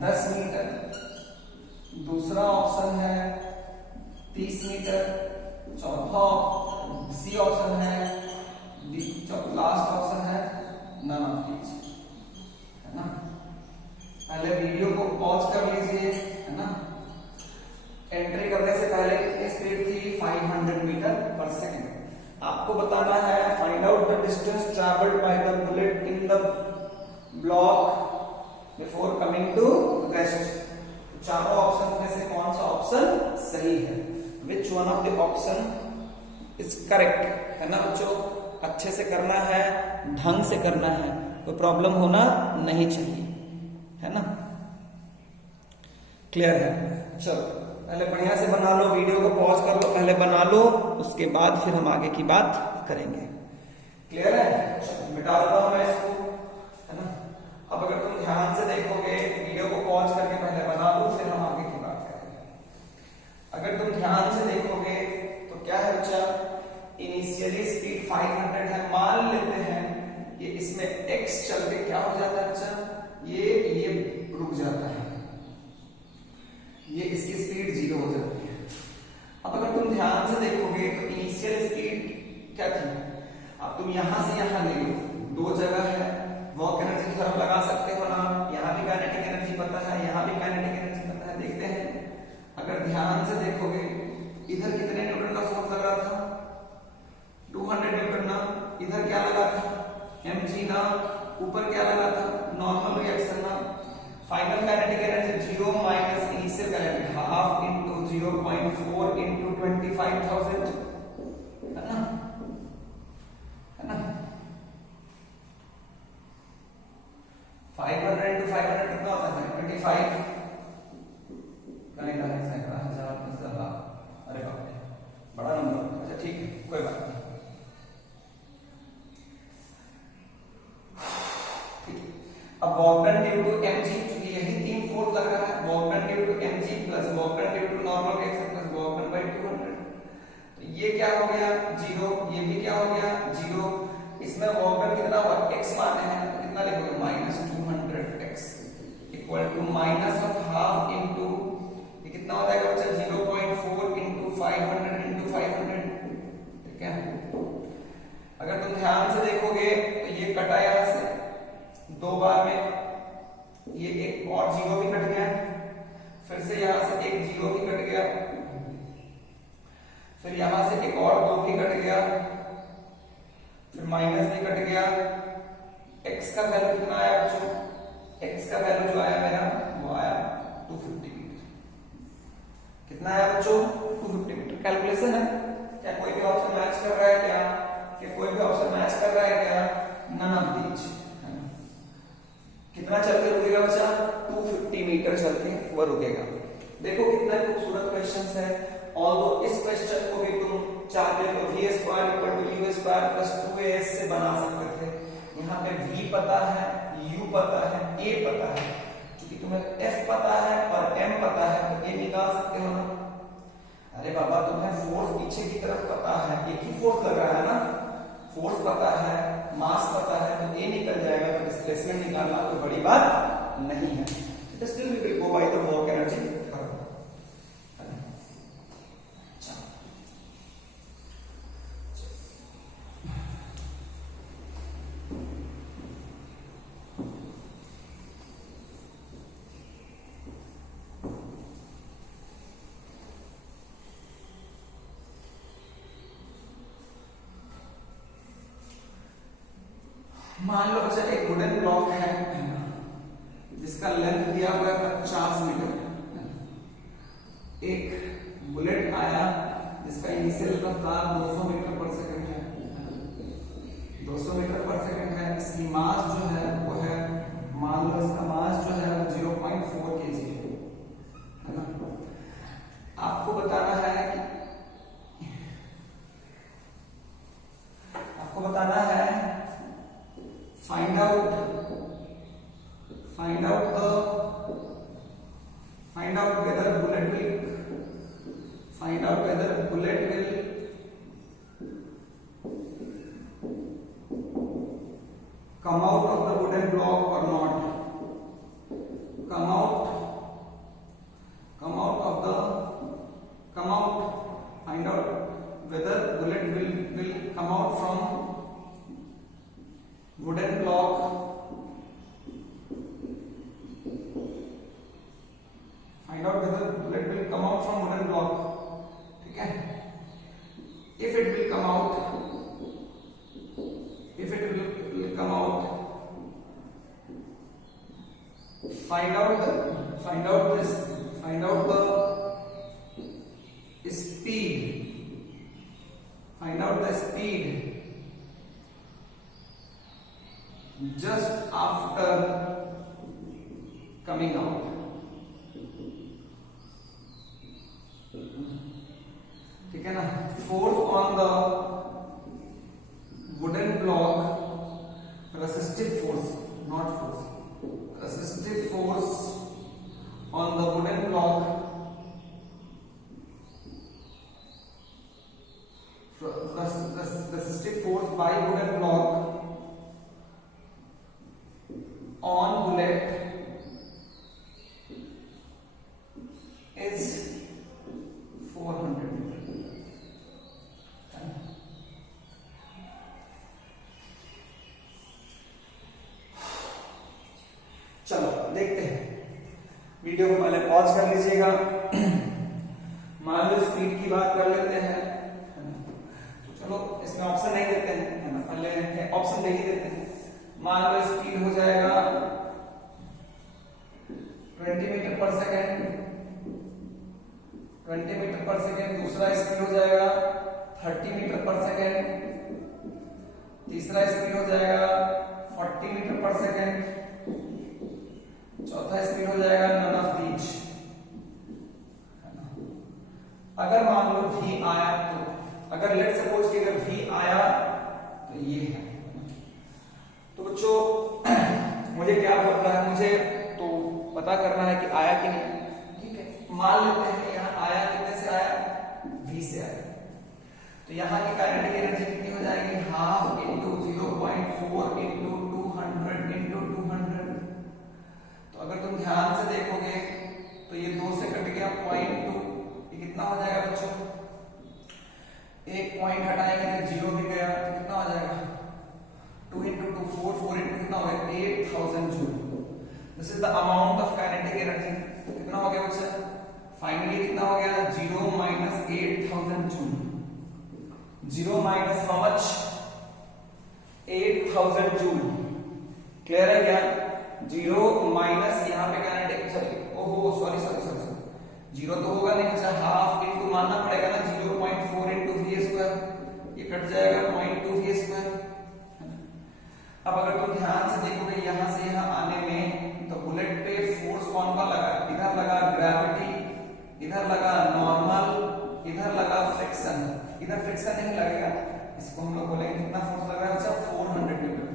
10 मीटर, दूसरा ऑप्शन है 30 मीटर, चौथा सी ऑप्शन है, लास्ट ऑप्शन है नन ऑफ दीज, है ना। पहले वीडियो को पॉज कर लीजिए, है ना। एंट्री करने से पहले कितनी स्पीड थी? 500 मीटर पर सेकंड। आपको बताना है find out the distance travelled bye the bullet in the block before coming to चारों ऑप्शन में से कौन सा ऑप्शन सही है, which one of the option is correct, है ना बच्चों। अच्छे से करना है, ढंग से करना है, कोई प्रॉब्लम होना नहीं चाहिए, है ना। क्लियर है? चलो पहले बढ़िया से बना लो, वीडियो को पॉज कर लो, पहले बना लो, उसके बाद फिर हम आगे की बात करेंगे। क्लियर है? मिटा देता हूं मैं इसको, है ना। अब अगर तुम ध्यान से देखोगे, वीडियो को पॉज करके पहले बना लो, फिर हम आगे की बात करेंगे। अगर तुम ध्यान से देखोगे तो क्या है बच्चा, इनिशियली स्पीड 500 है, मान लेते हैं ये इसमें x चलते क्या हो जाता है बच्चा, ये रुक जाता है, ये इसकी स्पीड 0 हो जाती है। अब अगर तुम ध्यान से देखोगे तो इनिशियल स्पीड क्या थी, अब तुम यहां से यहां ले लो, दो जगह है, वर्क एनर्जी की तरफ लगा सकते हो ना, यहां भी काइनेटिक एनर्जी पता है, यहां भी काइनेटिक एनर्जी पता है। देखते हैं, अगर ध्यान से देखोगे इधर कितने न्यूटन का फोर्स लग रहा था, 200 न्यूटन ना, इधर क्या लगा था, mg ना, ऊपर क्या लगा था, नॉर्मल रिएक्शन ना। Final kinetic energy 0 minus initial kinetic half into 0.4 into 25,000, है ना, है ना। 500 इनटू 500 कितना होता है, 25, कहीं कहीं सैकड़ा, हजार, 10,000, लाख, अरे बाप रे बड़ा नंबर। अच्छा ठीक है, कोई बात नहीं। अब work done due to mg, क्योंकि यही 3 फोर्स लग रहा है, work done due to mg plus work done due to normal reaction plus work done by 200, तो ये क्या हो गया 0, ये भी क्या हो गया 0। इसमें वर्क डन कितना हुआ, x माने हैं, तो कितना लिखोगे, -200x equal to minus of half into, ये कितना हो जाएगा बच्चा, 0.4 इनटू 500 इनटू 500, ठीक है। अगर तुम ध्यान से देखोगे तो ये कटा यहां से दो बार में, ये एक और 0 भी कट गया, फिर से यहां से एक 0 भी कट गया, फिर यहां से एक और 2 भी कट गया, फिर माइनस भी कट गया। x का वैल्यू कितना आया बच्चों, x का वैल्यू जो आया मेरा वो आया 250 मीटर। कितना आया बच्चों, 250 मीटर। कैलकुलेशन है, क्या कोई भी ऑप्शन मैच कर रहा है क्या, कि कोई भी ऑप्शन मैच कर रहा है क्या, नन ऑफ दीज। कितना चल के रुकेगा बच्चा, 250 मीटर चल के वह रुकेगा। देखो कितना खूबसूरत क्वेश्चन है। ऑल्दो इस क्वेश्चन को भी तुम चाहते तो v² = u² + 2as से बना सकते थे। यहाँ पे v पता है, u पता है, a पता है, क्योंकि तुम्हें f पता है और m पता है तो a निकाल सकते हो ना। अरे बाबा तुम्हें फोर्स पीछे की तरफ पता है, एक ही फोर्स लग रहा है ना, फोर्स पता है, मास पता है, तो ए निकल जाएगा, तो डिस्प्लेसमेंट निकालना कोई बड़ी बात नहीं है। Still we will go by the work energy. मान लो बच्चा एक वुडन ब्लॉक है जिसका लेंथ दिया हुआ है 50 मीटर, एक बुलेट आया जिसका इनिशियल रफ्तार 200 मीटर पर सेकंड है, 200 मीटर पर सेकंड है। इसकी मास जो है वो है, मान लो इसका मास जो है वो 0.4 kg है ना। आपको बताना है कि find out whether bullet will come out of the wooden block or not, find out whether bullet will come out from wooden block ठीक है। if it will come out find out this find out the speed, find out the speed just after coming out. ठीक है ना, force on the wooden block, resistive force, not force, resistive force on the wooden block resistive force by wooden block on bullet is 400 चलो देखते हैं, video को पहले pause कर लीजिएगा। मान लो स्पीड की बात कर लेते हैं, तो चलो इसमें ऑप्शन नहीं देते हैं, है ना, पहले ऑप्शन दे ही देते हैं। मान लो स्पीड हो जाएगा 20 मीटर पर सेकेंड, 20 मीटर पर सेकेंड। दूसरा स्पीड हो जाएगा 30 मीटर पर सेकेंड। तीसरा स्पीड हो जाएगा 40 मीटर पर सेकेंड। चौथा स्पीड हो जाएगा नन ऑफ दीज। अगर मान लो v आया, तो अगर लेट सपोज कि अगर v आया तो ये है। तो बच्चों मुझे क्या पता है, मुझे तो पता करना है कि आया कि नहीं। ठीक है, मान लेते हैं यहाँ आया, कितने से आया, v से आया। तो यहाँ की काइनेटिक एनर्जी कितनी हो जाएगी, हाफ इंटू 0.4 इंटू 200 इंटू 200। तो अगर तुम ध्यान से देखोगे तो ये 2 से कट गया 0.2, ये कितना हो जाएगा बच्चों, एक पॉइंट हटाएंगे तो 0 भी गया, तो कितना हो जाएगा 2 इंटू 2 4, 4 इंटू कितना हो गया 8000 joule. This is the amount of kinetic energy. कितना हो गया बच्चा, फाइनली कितना हो गया 0 minus 8000 joule. 0 minus how much, 8000 joule. Clear है क्या, 0 माइनस यहाँ पे काइनेटिक, सॉरी 0 तो होगा नहीं, अच्छा हाफ इंटू मानना पड़ेगा ना 0.4 इंटू वी स्क्वायर, ये कट जाएगा 0.2 वी स्क्वायर। अब अगर तुम ध्यान से देखोगे यहाँ से यहाँ आने में, तो बुलेट पे फोर्स कौन सा लगा, इधर लगा ग्रेविटी, इधर लगा नॉर्मल, इधर लगा फ्रिक्शन। इधर फ्रिक्शन नहीं लगेगा, इसको हम लोग बोलेंगे कितना फोर्स लग रहा है बच्चा, 400 न्यूटन।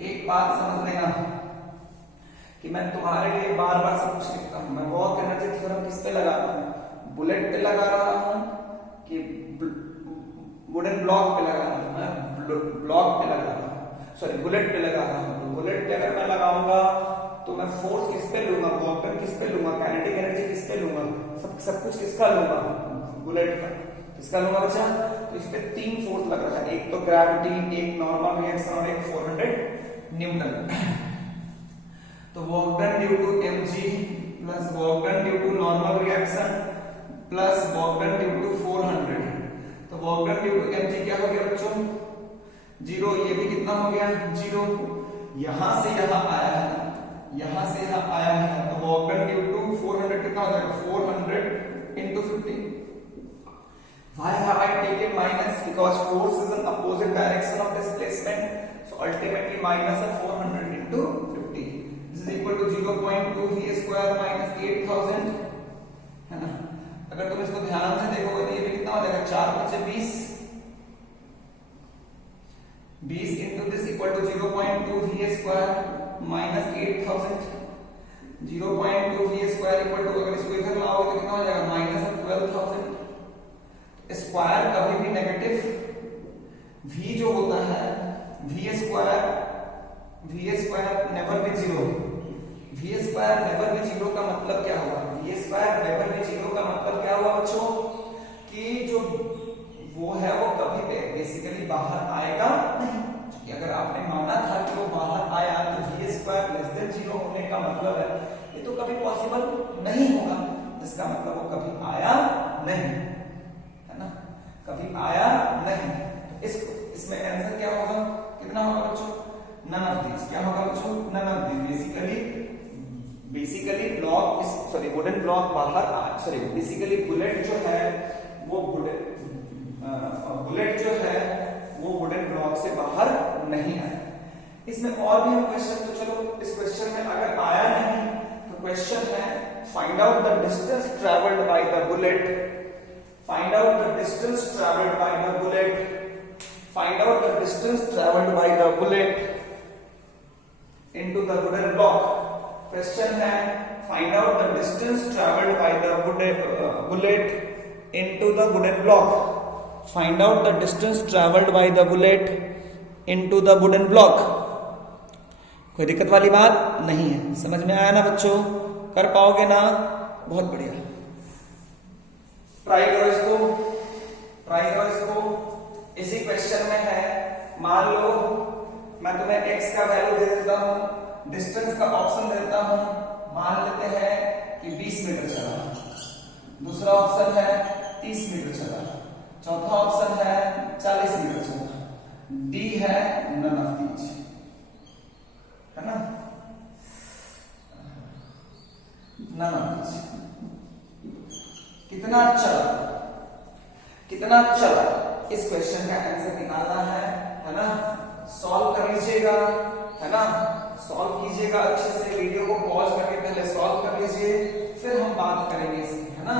एक बात समझ लेना कि मैं तुम्हारे लिए बार बार सब कुछ लिखता हूं, मैं वर्क एनर्जी थ्योरम किस पे लगा रहा हूं, बुलेट पे लगा रहा हूं कि वुडन ब्लॉक पे लगा रहा हूं, मैं ब्लॉक पे लगा रहा हूं, सॉरी बुलेट पे लगा रहा हूं। तो बुलेट पे अगर मैं लगाऊंगा तो मैं फोर्स किस पे लूंगा, वर्क किस पे लूंगा, काइनेटिक एनर्जी किस पे लूंगा, सब कुछ किसका लूंगा, बुलेट का। किसका लूंगा बच्चा, तो इस पे 3 फोर्स लग रहा है, एक तो ग्रेविटी, एक नॉर्मल रिएक्शन और एक 400 न्यूटन। तो work done due to mg plus work done due to normal reaction plus work done due to 400। तो work done due to mg क्या हो गया बच्चों, 0। ये भी कितना हो गया 0। यहां से यहां आया है, यहां से यहां आया है, तो वर्क डन ड्यू टू 400 कितना हो जाएगा 400 into 50। Why have I taken minus? Because force is in opposite direction of displacement, so ultimately minus of 400 into 50. This is equal to 0.2 v square minus 8000, है ना। अगर तुम इसको ध्यान से देखोगे तो ये भी कितना हो जाएगा 4 × 20, 20 into this equal to 0.2 v square minus 8000। 0.2 v square equal to, अगर इसको इधर लाओगे तो कितना हो जाएगा minus 12000। स्क्वायर कभी भी नेगेटिव, v जो होता है v square never be 0। v square never be 0 का मतलब क्या हुआ, v स्क्वायर नेवर बी 0 का मतलब क्या हुआ बच्चों, कि जो वो है वो कभी बेसिकली बाहर आएगा नहीं। अगर आपने माना था कि वो बाहर आया तो v स्क्वायर लेस देन 0 होने का मतलब है ये तो कभी पॉसिबल नहीं होगा, इसका मतलब वो कभी आया नहीं, कभी आया नहीं। तो इसमें आंसर क्या होगा, कितना होगा बच्चों, नन ऑफ दिस। क्या होगा बच्चों, none of this. Basically basically block sorry wooden block बाहर सॉरी बेसिकली बुलेट जो है वो बुलेट जो है वो वुडन ब्लॉक से बाहर नहीं आया। इसमें और भी हम क्वेश्चन, तो चलो इस क्वेश्चन में अगर आया नहीं तो क्वेश्चन है find out the distance travelled by the bullet, find out the distance travelled by the bullet, find out the distance travelled by the bullet into the wooden block। Question है find out the distance travelled by the bullet into the wooden block, find out the distance travelled by the bullet into the wooden block। कोई दिक्कत वाली बात नहीं है, समझ में आया ना बच्चों? कर पाओगे ना? बहुत बढ़िया, ट्राई करो इसको, ट्राई करो इसको। इसी क्वेश्चन में है, मान लो मैं तुम्हें x का वैल्यू दे देता हूं, डिस्टेंस का ऑप्शन देता हूं, मान लेते हैं कि 20 मीटर चला, दूसरा ऑप्शन है 30 मीटर चला, चौथा ऑप्शन है 40 मीटर चला, डी है नन ऑफ दीज, है ना, नन ऑफ दीज। कितना चला, कितना चला, इस क्वेश्चन का आंसर निकालना है ना। सॉल्व कर लीजिएगा, है ना, सॉल्व कीजिएगा अच्छे से, वीडियो को पॉज करके पहले सॉल्व कर लीजिए, फिर हम बात करेंगे इसकी, है ना,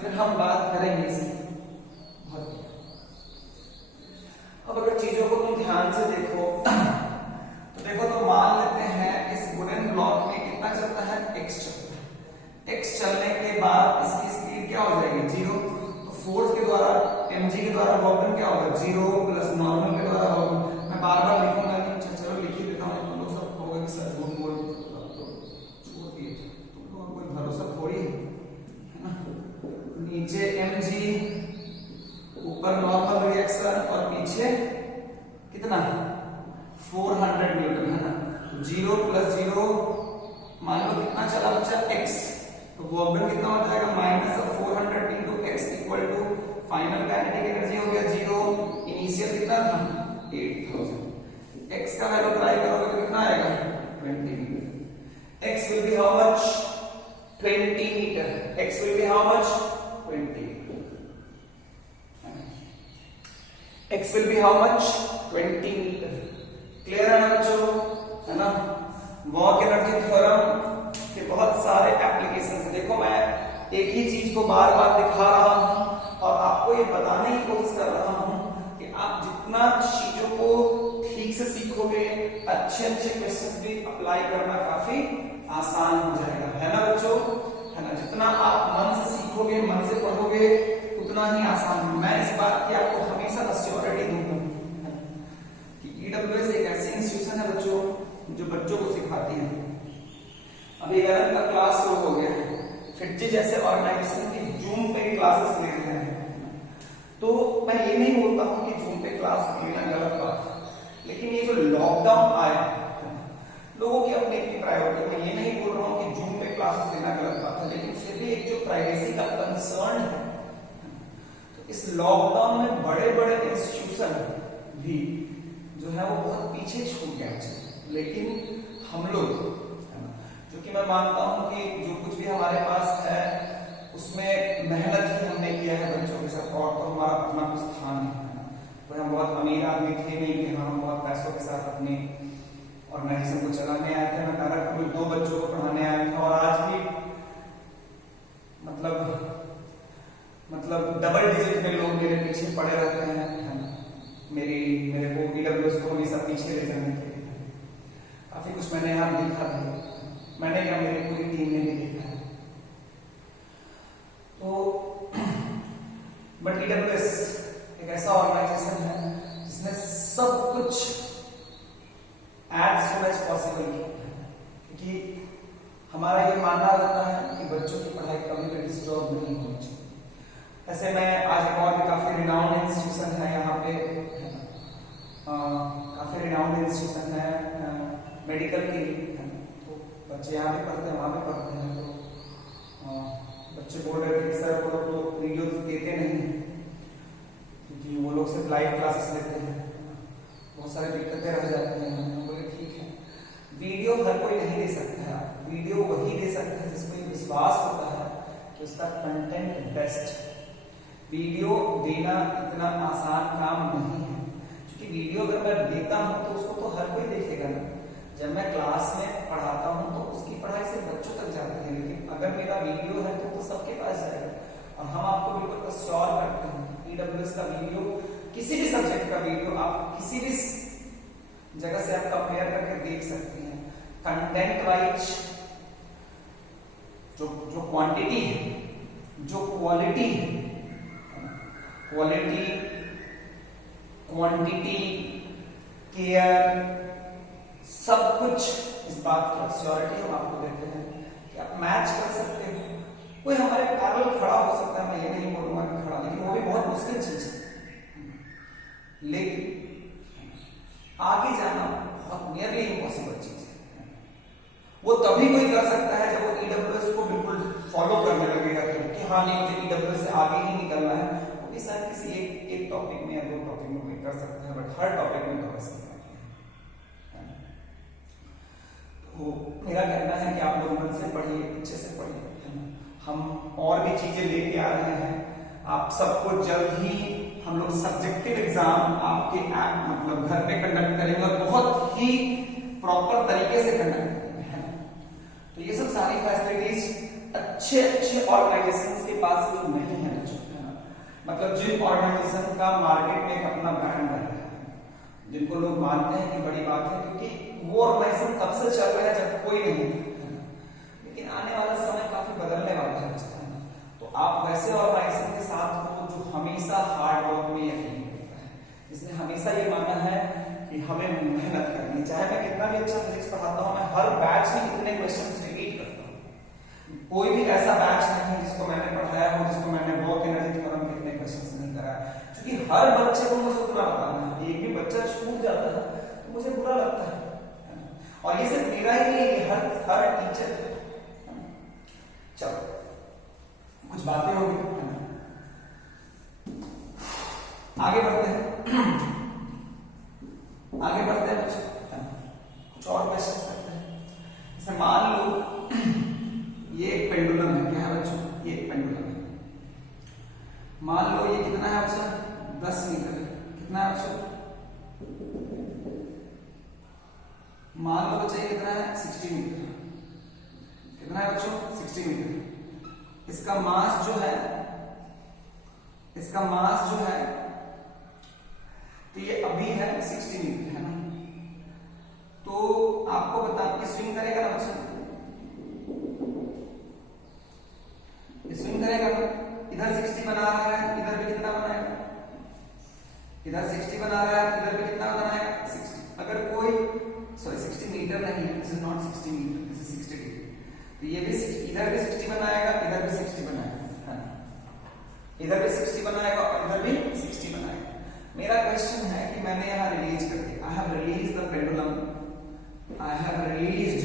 फिर हम बात करेंगे इसकी। अब अगर चीजों को तुम ध्यान से देखो तो देखो, तो मान लेते हैं इस वुडन ब्लॉक में कितना चलता है, x चलता है। x चलने के बाद इसकी स्पीड क्या हो जाएगी, 0। तो फोर्स के द्वारा mg के द्वारा वर्क क्या होगा, 0 प्लस नॉर्मल के द्वारा वर्क। मैं बार-बार लिखूंगा नहीं, चलो लिख ही देता हूं, तुम लोग सब कहोगे कि सर झूठ बोल, तो छोड़ दिए, तुम लोगों को कोई भरोसा थोड़ी है ना। नीचे mg, ऊपर नॉर्मल रिएक्शन और पीछे कितना 400 न्यूटन, है ना। 0 प्लस 0 मान लो कितना चला बच्चा, x, तो वर्क कितना हो जाएगा, -400 into x equal to final kinetic energy हो गया 0, इनिशियल कितना था 8000। x का वैल्यू ट्राई करोगे तो कितना आएगा, 20 metre. x will be how much, 20 metre. x will be how much, 20 metre. x will be how much, 20 metre. Clear है ना बच्चों, है ना। वर्क एनर्जी थ्योरम के बहुत सारे एप्लीकेशंस, देखो मैं एक ही चीज को बार बार दिखा रहा हूं और आपको ये बताने की कोशिश कर रहा हूं कि आप जितना चीजों को ठीक से सीखोगे, अच्छे अच्छे क्वेश्चंस भी अप्लाई करना काफी आसान हो जाएगा, है ना बच्चों, है ना। जितना आप मन से सीखोगे, मन से पढ़ोगे, उतना ही आसान। मैं इस बात की आपको हमेशा अश्योरिटी दूंगा कि ईडब्ल्यूएस एक ऐसी इंस्टीट्यूशन है बच्चों जो बच्चों को सिखाती है। अभी 11th का क्लास शुरू हो गया है, फिटजी जैसे ऑर्गेनाइजेशन की जूम पे क्लासेस ले रहे हैं, तो मैं ये नहीं बोलता हूं कि जूम पे क्लास लेना गलत बात है, लेकिन ये जो लॉकडाउन आया, लोगों की अपनी अपनी प्रायोरिटी, मैं ये नहीं बोल रहा हूं कि जूम पे क्लासेस लेना गलत बात है, लेकिन फिर भी एक जो प्राइवेसी का कंसर्न है, तो इस लॉकडाउन में बड़े बड़े इंस्टीट्यूशन भी जो है वो बहुत पीछे छूट गए। लेकिन हम लोग, जो कि मैं मानता हूं कि जो कुछ भी हमारे पास है उसमें मेहनत ही हमने किया है बच्चों के साथ, और तो हमारा अपना कुछ था नहीं, तो हम बहुत अमीर आदमी थे नहीं कि हम बहुत पैसों के साथ अपनी ऑर्गेनाइजेशन को चलाने आए थे। मैं काराकुल 2 बच्चों को पढ़ाने आया था, और आज भी मतलब डबल डिजिट में लोग मेरे पीछे पड़े रहते हैं, मेरे को ईडब्ल्यूएस को हमेशा पीछे ले जाने के लिए। काफी कुछ मैंने यहाँ देखा था, मैंने क्या मेरी पूरी टीम ने भी देखा है। तो बट ईडब्ल्यूएस एक ऐसा ऑर्गेनाइजेशन है जिसने सब कुछ एज सून एज पॉसिबल किया, क्योंकि हमारा ये मानना रहता है कि बच्चों की पढ़ाई कभी भी डिस्टर्ब नहीं होनी चाहिए। ऐसे में आज एक और भी काफी रिनाउंड इंस्टीट्यूशन है यहाँ पे, काफी रिनाउंड इंस्टीट्यूशन है मेडिकल के लिए, तो बच्चे यहाँ भी पढ़ते हैं, वहाँ भी पढ़ते हैं। तो बच्चे बोल रहे थे कि सर वो लोग वीडियो देते नहीं हैं, क्योंकि वो लोग सिर्फ लाइव क्लासेस लेते हैं, बहुत सारी दिक्कतें रह जाती हैं। हम बोले ठीक है, वीडियो हर कोई नहीं दे सकता है, वीडियो वही दे सकता है तो इसका कंटेंट बेस्ट। वीडियो देना इतना आसान काम नहीं है, क्योंकि वीडियो अगर मैं देता हूं तो उसको तो हर कोई देखेगा ना। जब मैं क्लास में पढ़ाता हूं तो उसकी पढ़ाई से बच्चों तक जाती है, लेकिन अगर मेरा वीडियो है तो सबके पास जाएगा। और हम आपको बिल्कुल श्योर करते हैं ईडब्ल्यूएस का वीडियो, किसी भी सब्जेक्ट का वीडियो आप किसी भी जगह से आप कंपेयर करके देख सकते हैं। कंटेंट वाइज जो क्वांटिटी है, जो क्वालिटी है, क्वालिटी, क्वांटिटी, केयर, सब कुछ इस बात की श्योरिटी हम आपको देते हैं कि आप मैच कर सकते हो। कोई हमारे पैरेलल खड़ा हो सकता है, मैं ये नहीं बोलूंगा कि खड़ा, लेकिन वो भी बहुत मुश्किल चीज है। लेकिन आगे जाना बहुत नियरली इम्पॉसिबल चीज है। वो तभी कोई कर सकता है जब वो ईडब्ल्यूएस को बिल्कुल फॉलो करने लगेगा कि हाँ नहीं मुझे ईडब्ल्यूएस से आगे ही निकलना है। वो भी शायद किसी एक टॉपिक में या दो टॉपिक में कोई कर सकता है, बट हर टॉपिक में तो कर सकता है। तो मेरा कहना है कि आप लोग मन से पढ़िए, अच्छे से पढ़िए, है ना। हम और भी चीजें लेके आ रहे हैं आप सबको। जल्द ही हम लोग सब्जेक्टिव एग्जाम आपके ऐप मतलब घर पे कंडक्ट करेंगे और बहुत ही प्रॉपर तरीके से कंडक्ट करेंगे। तो ये सब सारी फैसिलिटीज अच्छे ऑर्गेनाइजेशंस के पास भी नहीं है ना। मतलब जिन ऑर्गेनाइजेशन का मार्केट में अपना ब्रांड है, जिनको लोग मानते हैं कि बड़ी बात है, क्योंकि वो ऑर्गेनाइजेशन कब से चल रहा है जब कोई नहीं है। लेकिन आने वाला समय काफी बदलने वाला है। तो आप वैसे ऑर्गेनाइजेशन के साथ हो जो हमेशा हार्ड वर्क में यकीन करता है, जिसने हमेशा ये माना है कि हमें मेहनत करनी। चाहे मैं कितना भी अच्छा फिजिक्स पढ़ाता हूँ, मैं हर बैच में इतने क्वेश्चंस रिपीट करता हूँ। कोई भी ऐसा बैच नहीं है जिसको मैंने पढ़ाया हो जिसको मैंने वर्क एनर्जी थ्योरम के इतने क्वेश्चंस नहीं कराया, क्योंकि हर बच्चे को मुझे बुरा बताना है। एक भी बच्चा छूट जाता है तो मुझे बुरा लगता है। और ये सिर्फ मेरा ही नहीं, ये हर टीचर। चलो कुछ बातें होगी, आगे बढ़ते हैं। आगे बढ़ते हैं कुछ और क्वेश्चन करते हैं। जैसे मान लो ये एक पेंडुलम है। क्या है बच्चों? ये एक पेंडुलम है। मान लो ये कितना है बच्चा? 10 मीटर है। कितना है बच्चों? मान लो बच्चा ये कितना है? 60 मीटर। कितना है बच्चों? 60 मीटर। इसका मास जो है, तो ये अभी है 60 मीटर, है ना। तो आपको बता कि स्विंग करेगा ना बच्चा, स्विंग करेगा ना। इधर 60 बना रहा है, इधर भी कितना बनाएगा? इधर 60 बना रहा है, इधर भी कितना बनाएगा? 60। अगर कोई 60 मीटर नहीं है, this is not 60 metre, this is 60 degree. तो ये भी इधर भी 60 बनाएगा, इधर भी 60 बनाएगा, इधर भी 60 बनाएगा और इधर भी 60 बनाएगा। मेरा क्वेश्चन है कि मैंने यहां रिलीज कर दिया, I have release the pendulum, I have release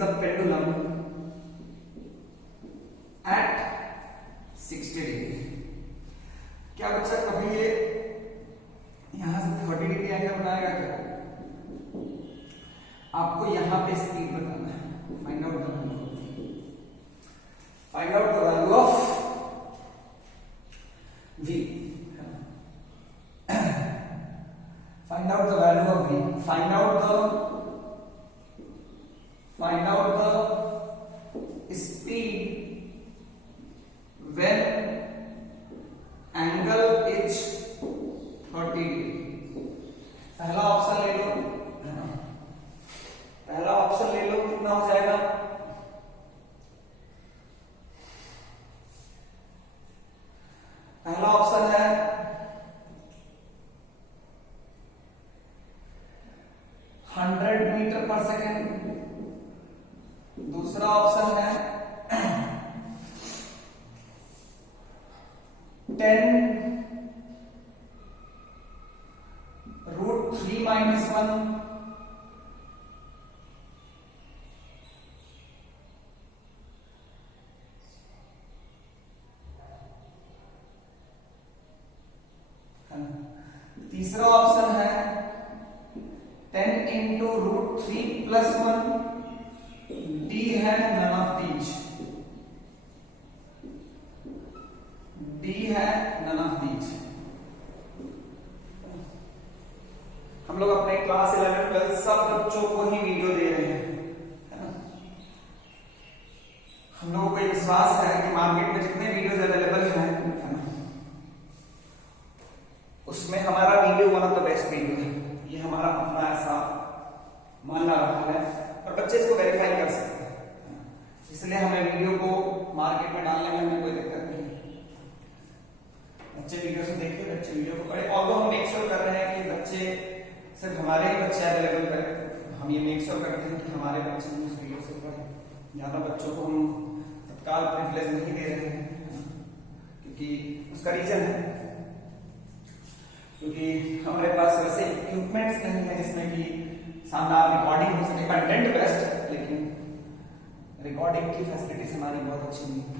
the pendulum at 60 degree. क्या बच्चा कभी ये यहां से 30 डिग्री एंगल बनाएगा क्या? आपको यहां पे स्पीड बताना है। Find out the value of v। Find out the value of v। Find out the speed when angle is 30 degree. पहला ऑप्शन ले लो, पहला ऑप्शन ले लो, कितना हो जाएगा? पहला ऑप्शन है 100 मीटर पर सेकेंड। दूसरा ऑप्शन है 10√3-1। तीसरा ऑप्शन है 10 × √3+1 ज्यादा बच्चों को हम तत्काल प्रिविलेज नहीं दे रहे हैं, क्योंकि उसका रीजन है क्योंकि हमारे पास वैसे इक्विपमेंट्स नहीं है जिसमें कि शानदार रिकॉर्डिंग हो सके। कंटेंट बेस्ट है लेकिन रिकॉर्डिंग की फैसिलिटीज हमारी बहुत अच्छी नहीं है।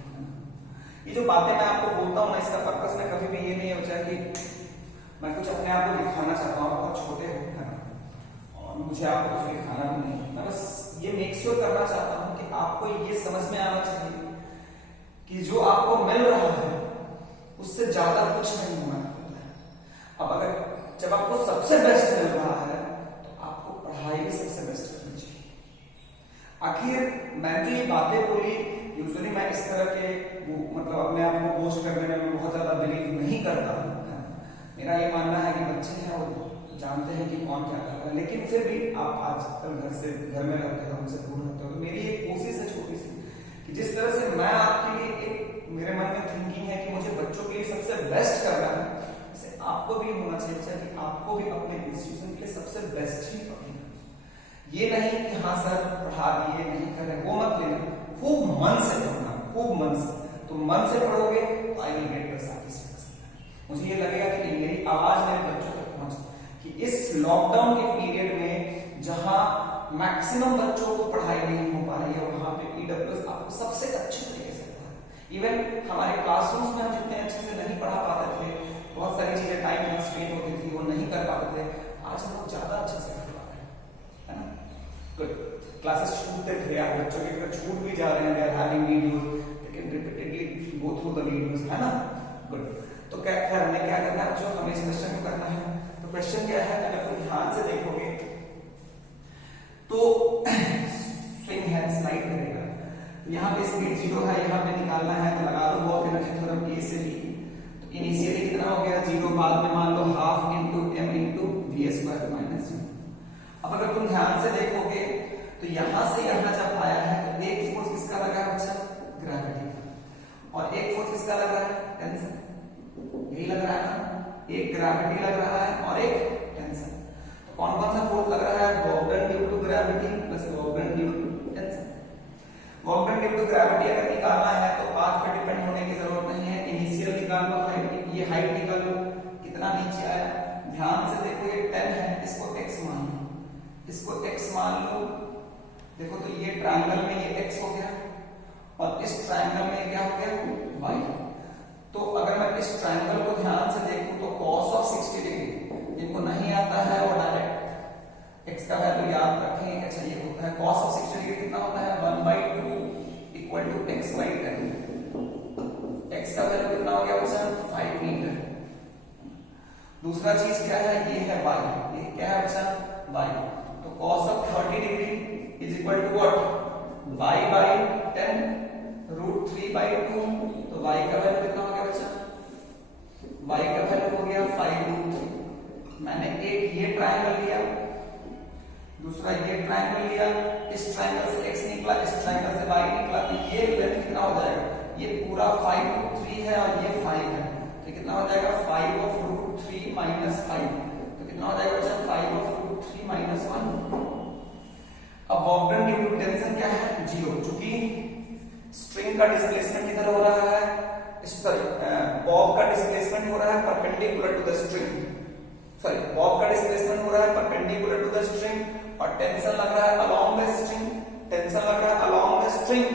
ये जो बातें मैं आपको बोलता हूँ ना, इसका पर्पस में कभी भी ये नहीं होता कि मैं कुछ अपने आप को दिखाना चाहता हूँ, बहुत छोटे हो है ना, और मुझे आपको कुछ दिखाना भी नहीं। मैं बस ये मेक श्योर करना चाहता हूँ कि आपको ये समझ में आना चाहिए कि जो आपको मिल रहा है उससे ज्यादा कुछ नहीं होना। अब अगर जब आपको सबसे बेस्ट मिल रहा है तो आपको पढ़ाई भी सबसे बेस्ट करनी चाहिए। आखिर मैं जो ये बातें बोली, यूजुअली मैं इस तरह के मतलब अपने आप को बोस्ट करने में बहुत ज्यादा बिलीव नहीं करता हूँ। मेरा ये मानना है कि बच्चे हैं वो जानते हैं कि कौन क्या कर रहा है, लेकिन फिर भी आप आजकल घर में रहते हो, हमसे दूर रहते हो, तो मेरी एक कोशिश है छोटी सी कि जिस तरह से मैं आपके लिए एक मेरे मन में थिंकिंग है कि मुझे बच्चों के लिए सबसे बेस्ट करना है, वैसे आपको भी होना चाहिए कि आपको भी अपने इंस्टीट्यूशन के लिए सबसे बेस्ट ही पढ़ना। ये नहीं कि हाँ सर पढ़ा दिए नहीं कर रहे, वो मत लेना, खूब मन से पढ़ना, खूब मन से। तो मन से पढ़ोगे तो I will get the satisfaction. मुझे ये लगेगा कि मेरी आवाज मेरे बच्चों तक पहुंच, कि इस लॉकडाउन के पीरियड में जहां मैक्सिमम बच्चों को पढ़ाई नहीं हो पा रही है, वहां पे ईडब्ल्यूएस आपको सबसे अच्छे तरीके से पढ़ा। इवन हमारे क्लासरूम्स में हम जितने अच्छे से नहीं पढ़ा पाते थे, बहुत सारी चीजें टाइम कंस्ट्रेंट होती थी, वो नहीं कर पाते थे, आज हम लोग ज्यादा अच्छे से कर पा रहे हैं, है ना। गुड। क्लासेस छूटते थे, आप बच्चों के अगर छूट भी जा रहे हैं, they are having videos, they can repeatedly go through the videos, है ना। गुड। तो क्या हमें क्या करना है, जो हमें इस क्वेश्चन में करना है, तो क्वेश्चन क्या है, अगर तुम ध्यान से देखोगे तो स्ट्रिंग है, स्लाइड करेगा, तो यहाँ पे स्पीड 0 है, यहाँ पे निकालना है तो लगा दो वर्क एनर्जी थ्योरम ए से बी। तो इनिशियली कितना हो गया 0, बाद में मान लो half into m into v square minus 0। अब अगर तुम ध्यान से देखोगे तो यहाँ से यहाँ जब आया है तो एक फोर्स किसका लगा है बच्चा, ग्रेविटी का, और एक फोर्स किसका लग रहा है, टेंशन, यही लग रहा है ना, एक ग्रेविटी लग रहा है और एक टेंशन। तो कौन कौन सा फोर्स लग रहा है, work done due to gravity plus work done due to tension. Work done due to gravity अगर निकालना है तो पाथ पे डिपेंड होने की जरूरत नहीं है, इनिशियल निकाल लो, हाइट, ये हाइट निकाल लो, कितना नीचे आया, ध्यान से देखो ये 10 है, इसको x मान लो, इसको x मान लो। देखो तो ये ट्रायंगल में ये x हो गया और इस ट्रायंगल में क्या हो गया y। तो अगर मैं इस ट्रायंगल को ध्यान से देखूं तो cos ऑफ 60 डिग्री, जिनको नहीं आता है वो डायरेक्ट x का वैल्यू याद रखें। अच्छा ये होता है cos ऑफ 60 डिग्री कितना होता है 1/2 इक्वल टू x/10। x का वैल्यू कितना हो गया बच्चा 5 मीटर। दूसरा चीज क्या है, ये है y, ये क्या है बच्चा y। तो cos of 30 degree is equal to what, y/10 √3/2। तो y का वैल्यू कितना हो गया बच्चा, y का वैल्यू हो गया 5√3। मैंने एक ये ट्रायंगल लिया, दूसरा ये ट्रायंगल लिया, इस ट्रायंगल से x निकला, इस ट्रायंगल से y निकला, तो ये लेंथ कितना हो जाएगा, ये पूरा 5√3 है और ये 5 है, तो कितना हो जाएगा 5/√3 - 5। तो कितना हो जाएगा बच्चा 5/√3 - 1। अब work done due to tension क्या है 0, चूंकि स्ट्रिंग का डिस्प्लेसमेंट किधर हो रहा है, सॉरी बॉब का डिस्प्लेसमेंट हो रहा है perpendicular to the string, sorry bob का डिस्प्लेसमेंट हो रहा है परपेंडिकुलर टू द स्ट्रिंग और टेंशन लग रहा है अलोंग द स्ट्रिंग, टेंशन लग रहा है अलोंग द स्ट्रिंग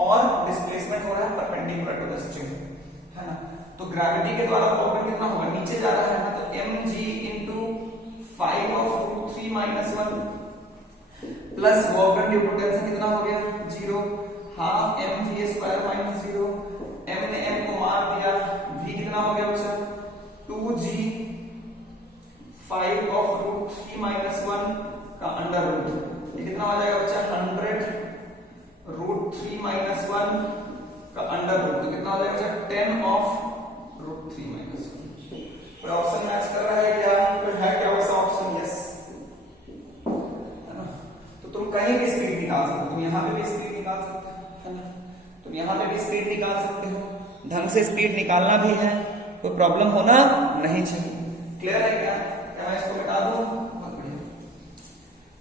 और डिस्प्लेसमेंट हो रहा है परपेंडिकुलर टू द स्ट्रिंग, है ना। तो ग्रेविटी के द्वारा वर्क डन कितना होगा, नीचे जा रहा है ना, तो mg into 5/√3 - 1 plus work done due to tension कितना हो गया 0, half mv square minus 0। m ने m को मार दिया, v कितना हो गया बच्चा 2g 5/√3 - 1 का अंडर रूट, ये कितना हो जाएगा बच्चा 100√3 - 1 का अंडर रूट, तो कितना हो जाएगा बच्चा 10/√3 - 1। कोई ऑप्शन मैच कर रहा है क्या, कोई है क्या वैसा ऑप्शन, यस, है ना। तो तुम कहीं भी स्पीड निकाल सकते हो, तुम यहाँ पे भी स्पीड निकाल सकते हो, है ना, तुम यहाँ पे भी स्पीड निकाल सकते हो, ढंग से स्पीड निकालना भी है, कोई प्रॉब्लम होना नहीं चाहिए। क्लियर है क्या, क्या मैं इसको मिटा दूं, बहुत बढ़िया,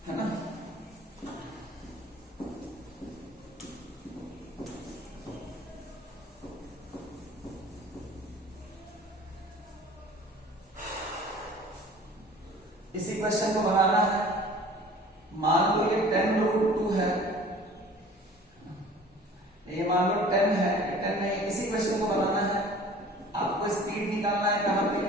है ना। क्वेश्चन को बनाना है, मान लो ये 10√2 है, ये मान लो 10 है, 10 है, इसी क्वेश्चन को बनाना है। आपको स्पीड निकालना है, कहां पे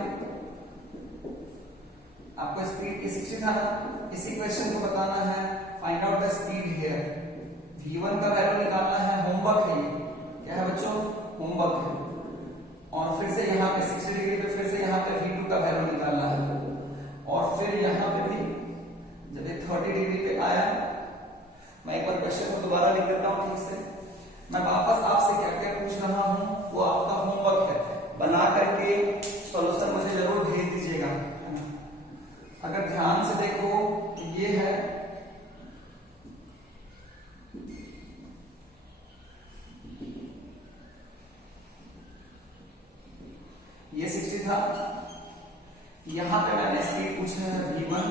आपको स्पीड की 60 था ना, इसी क्वेश्चन को बताना है। Find out the speed here, v1 का वैल्यू निकालना है। होमवर्क है, ये क्या है बच्चों, होमवर्क है। और फिर से यहाँ पे 60 डिग्री पे फिर से यहाँ पे v2 का वैल्यू निकालना है। और फिर यहाँ पे भी जब ये 30 डिग्री पे आया, मैं एक बार क्वेश्चन को दोबारा लिख देता हूँ ठीक से। मैं वापस आपसे क्या क्या पूछ रहा हूँ वो आपका होमवर्क है, बना करके सॉल्यूशन मुझे जरूर भेज दीजिएगा। अगर ध्यान से देखो ये है, ये 60 था, यहां पे मैंने स्पीड पूछा है v1,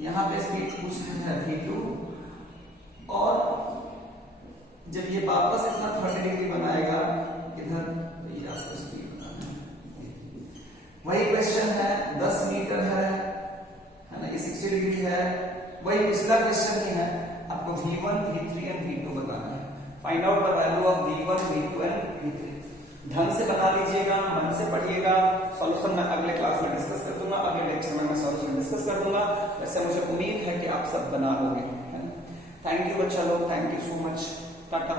यहां पे स्पीड पूछा है v2, और जब ये वापस इतना 30 डिग्री बनाएगा इधर, तो ये आपको स्पीड बताना है। वही क्वेश्चन है, 10 मीटर है ना, ये 60 डिग्री है, वही पिछला क्वेश्चन ही है। आपको v1, v3 एंड v2 बताना है। Find out the value of v1, v2 and v3। ढंग से बना लीजिएगा, मन से पढ़िएगा। सॉल्यूशन मैं अगले क्लास में डिस्कस कर दूंगा, अगले लेक्चर में मैं सॉल्यूशन डिस्कस कर दूंगा। वैसे मुझे उम्मीद है कि आप सब बना लोगे। थैंक यू बच्चा लोग, thank you so much, Tata.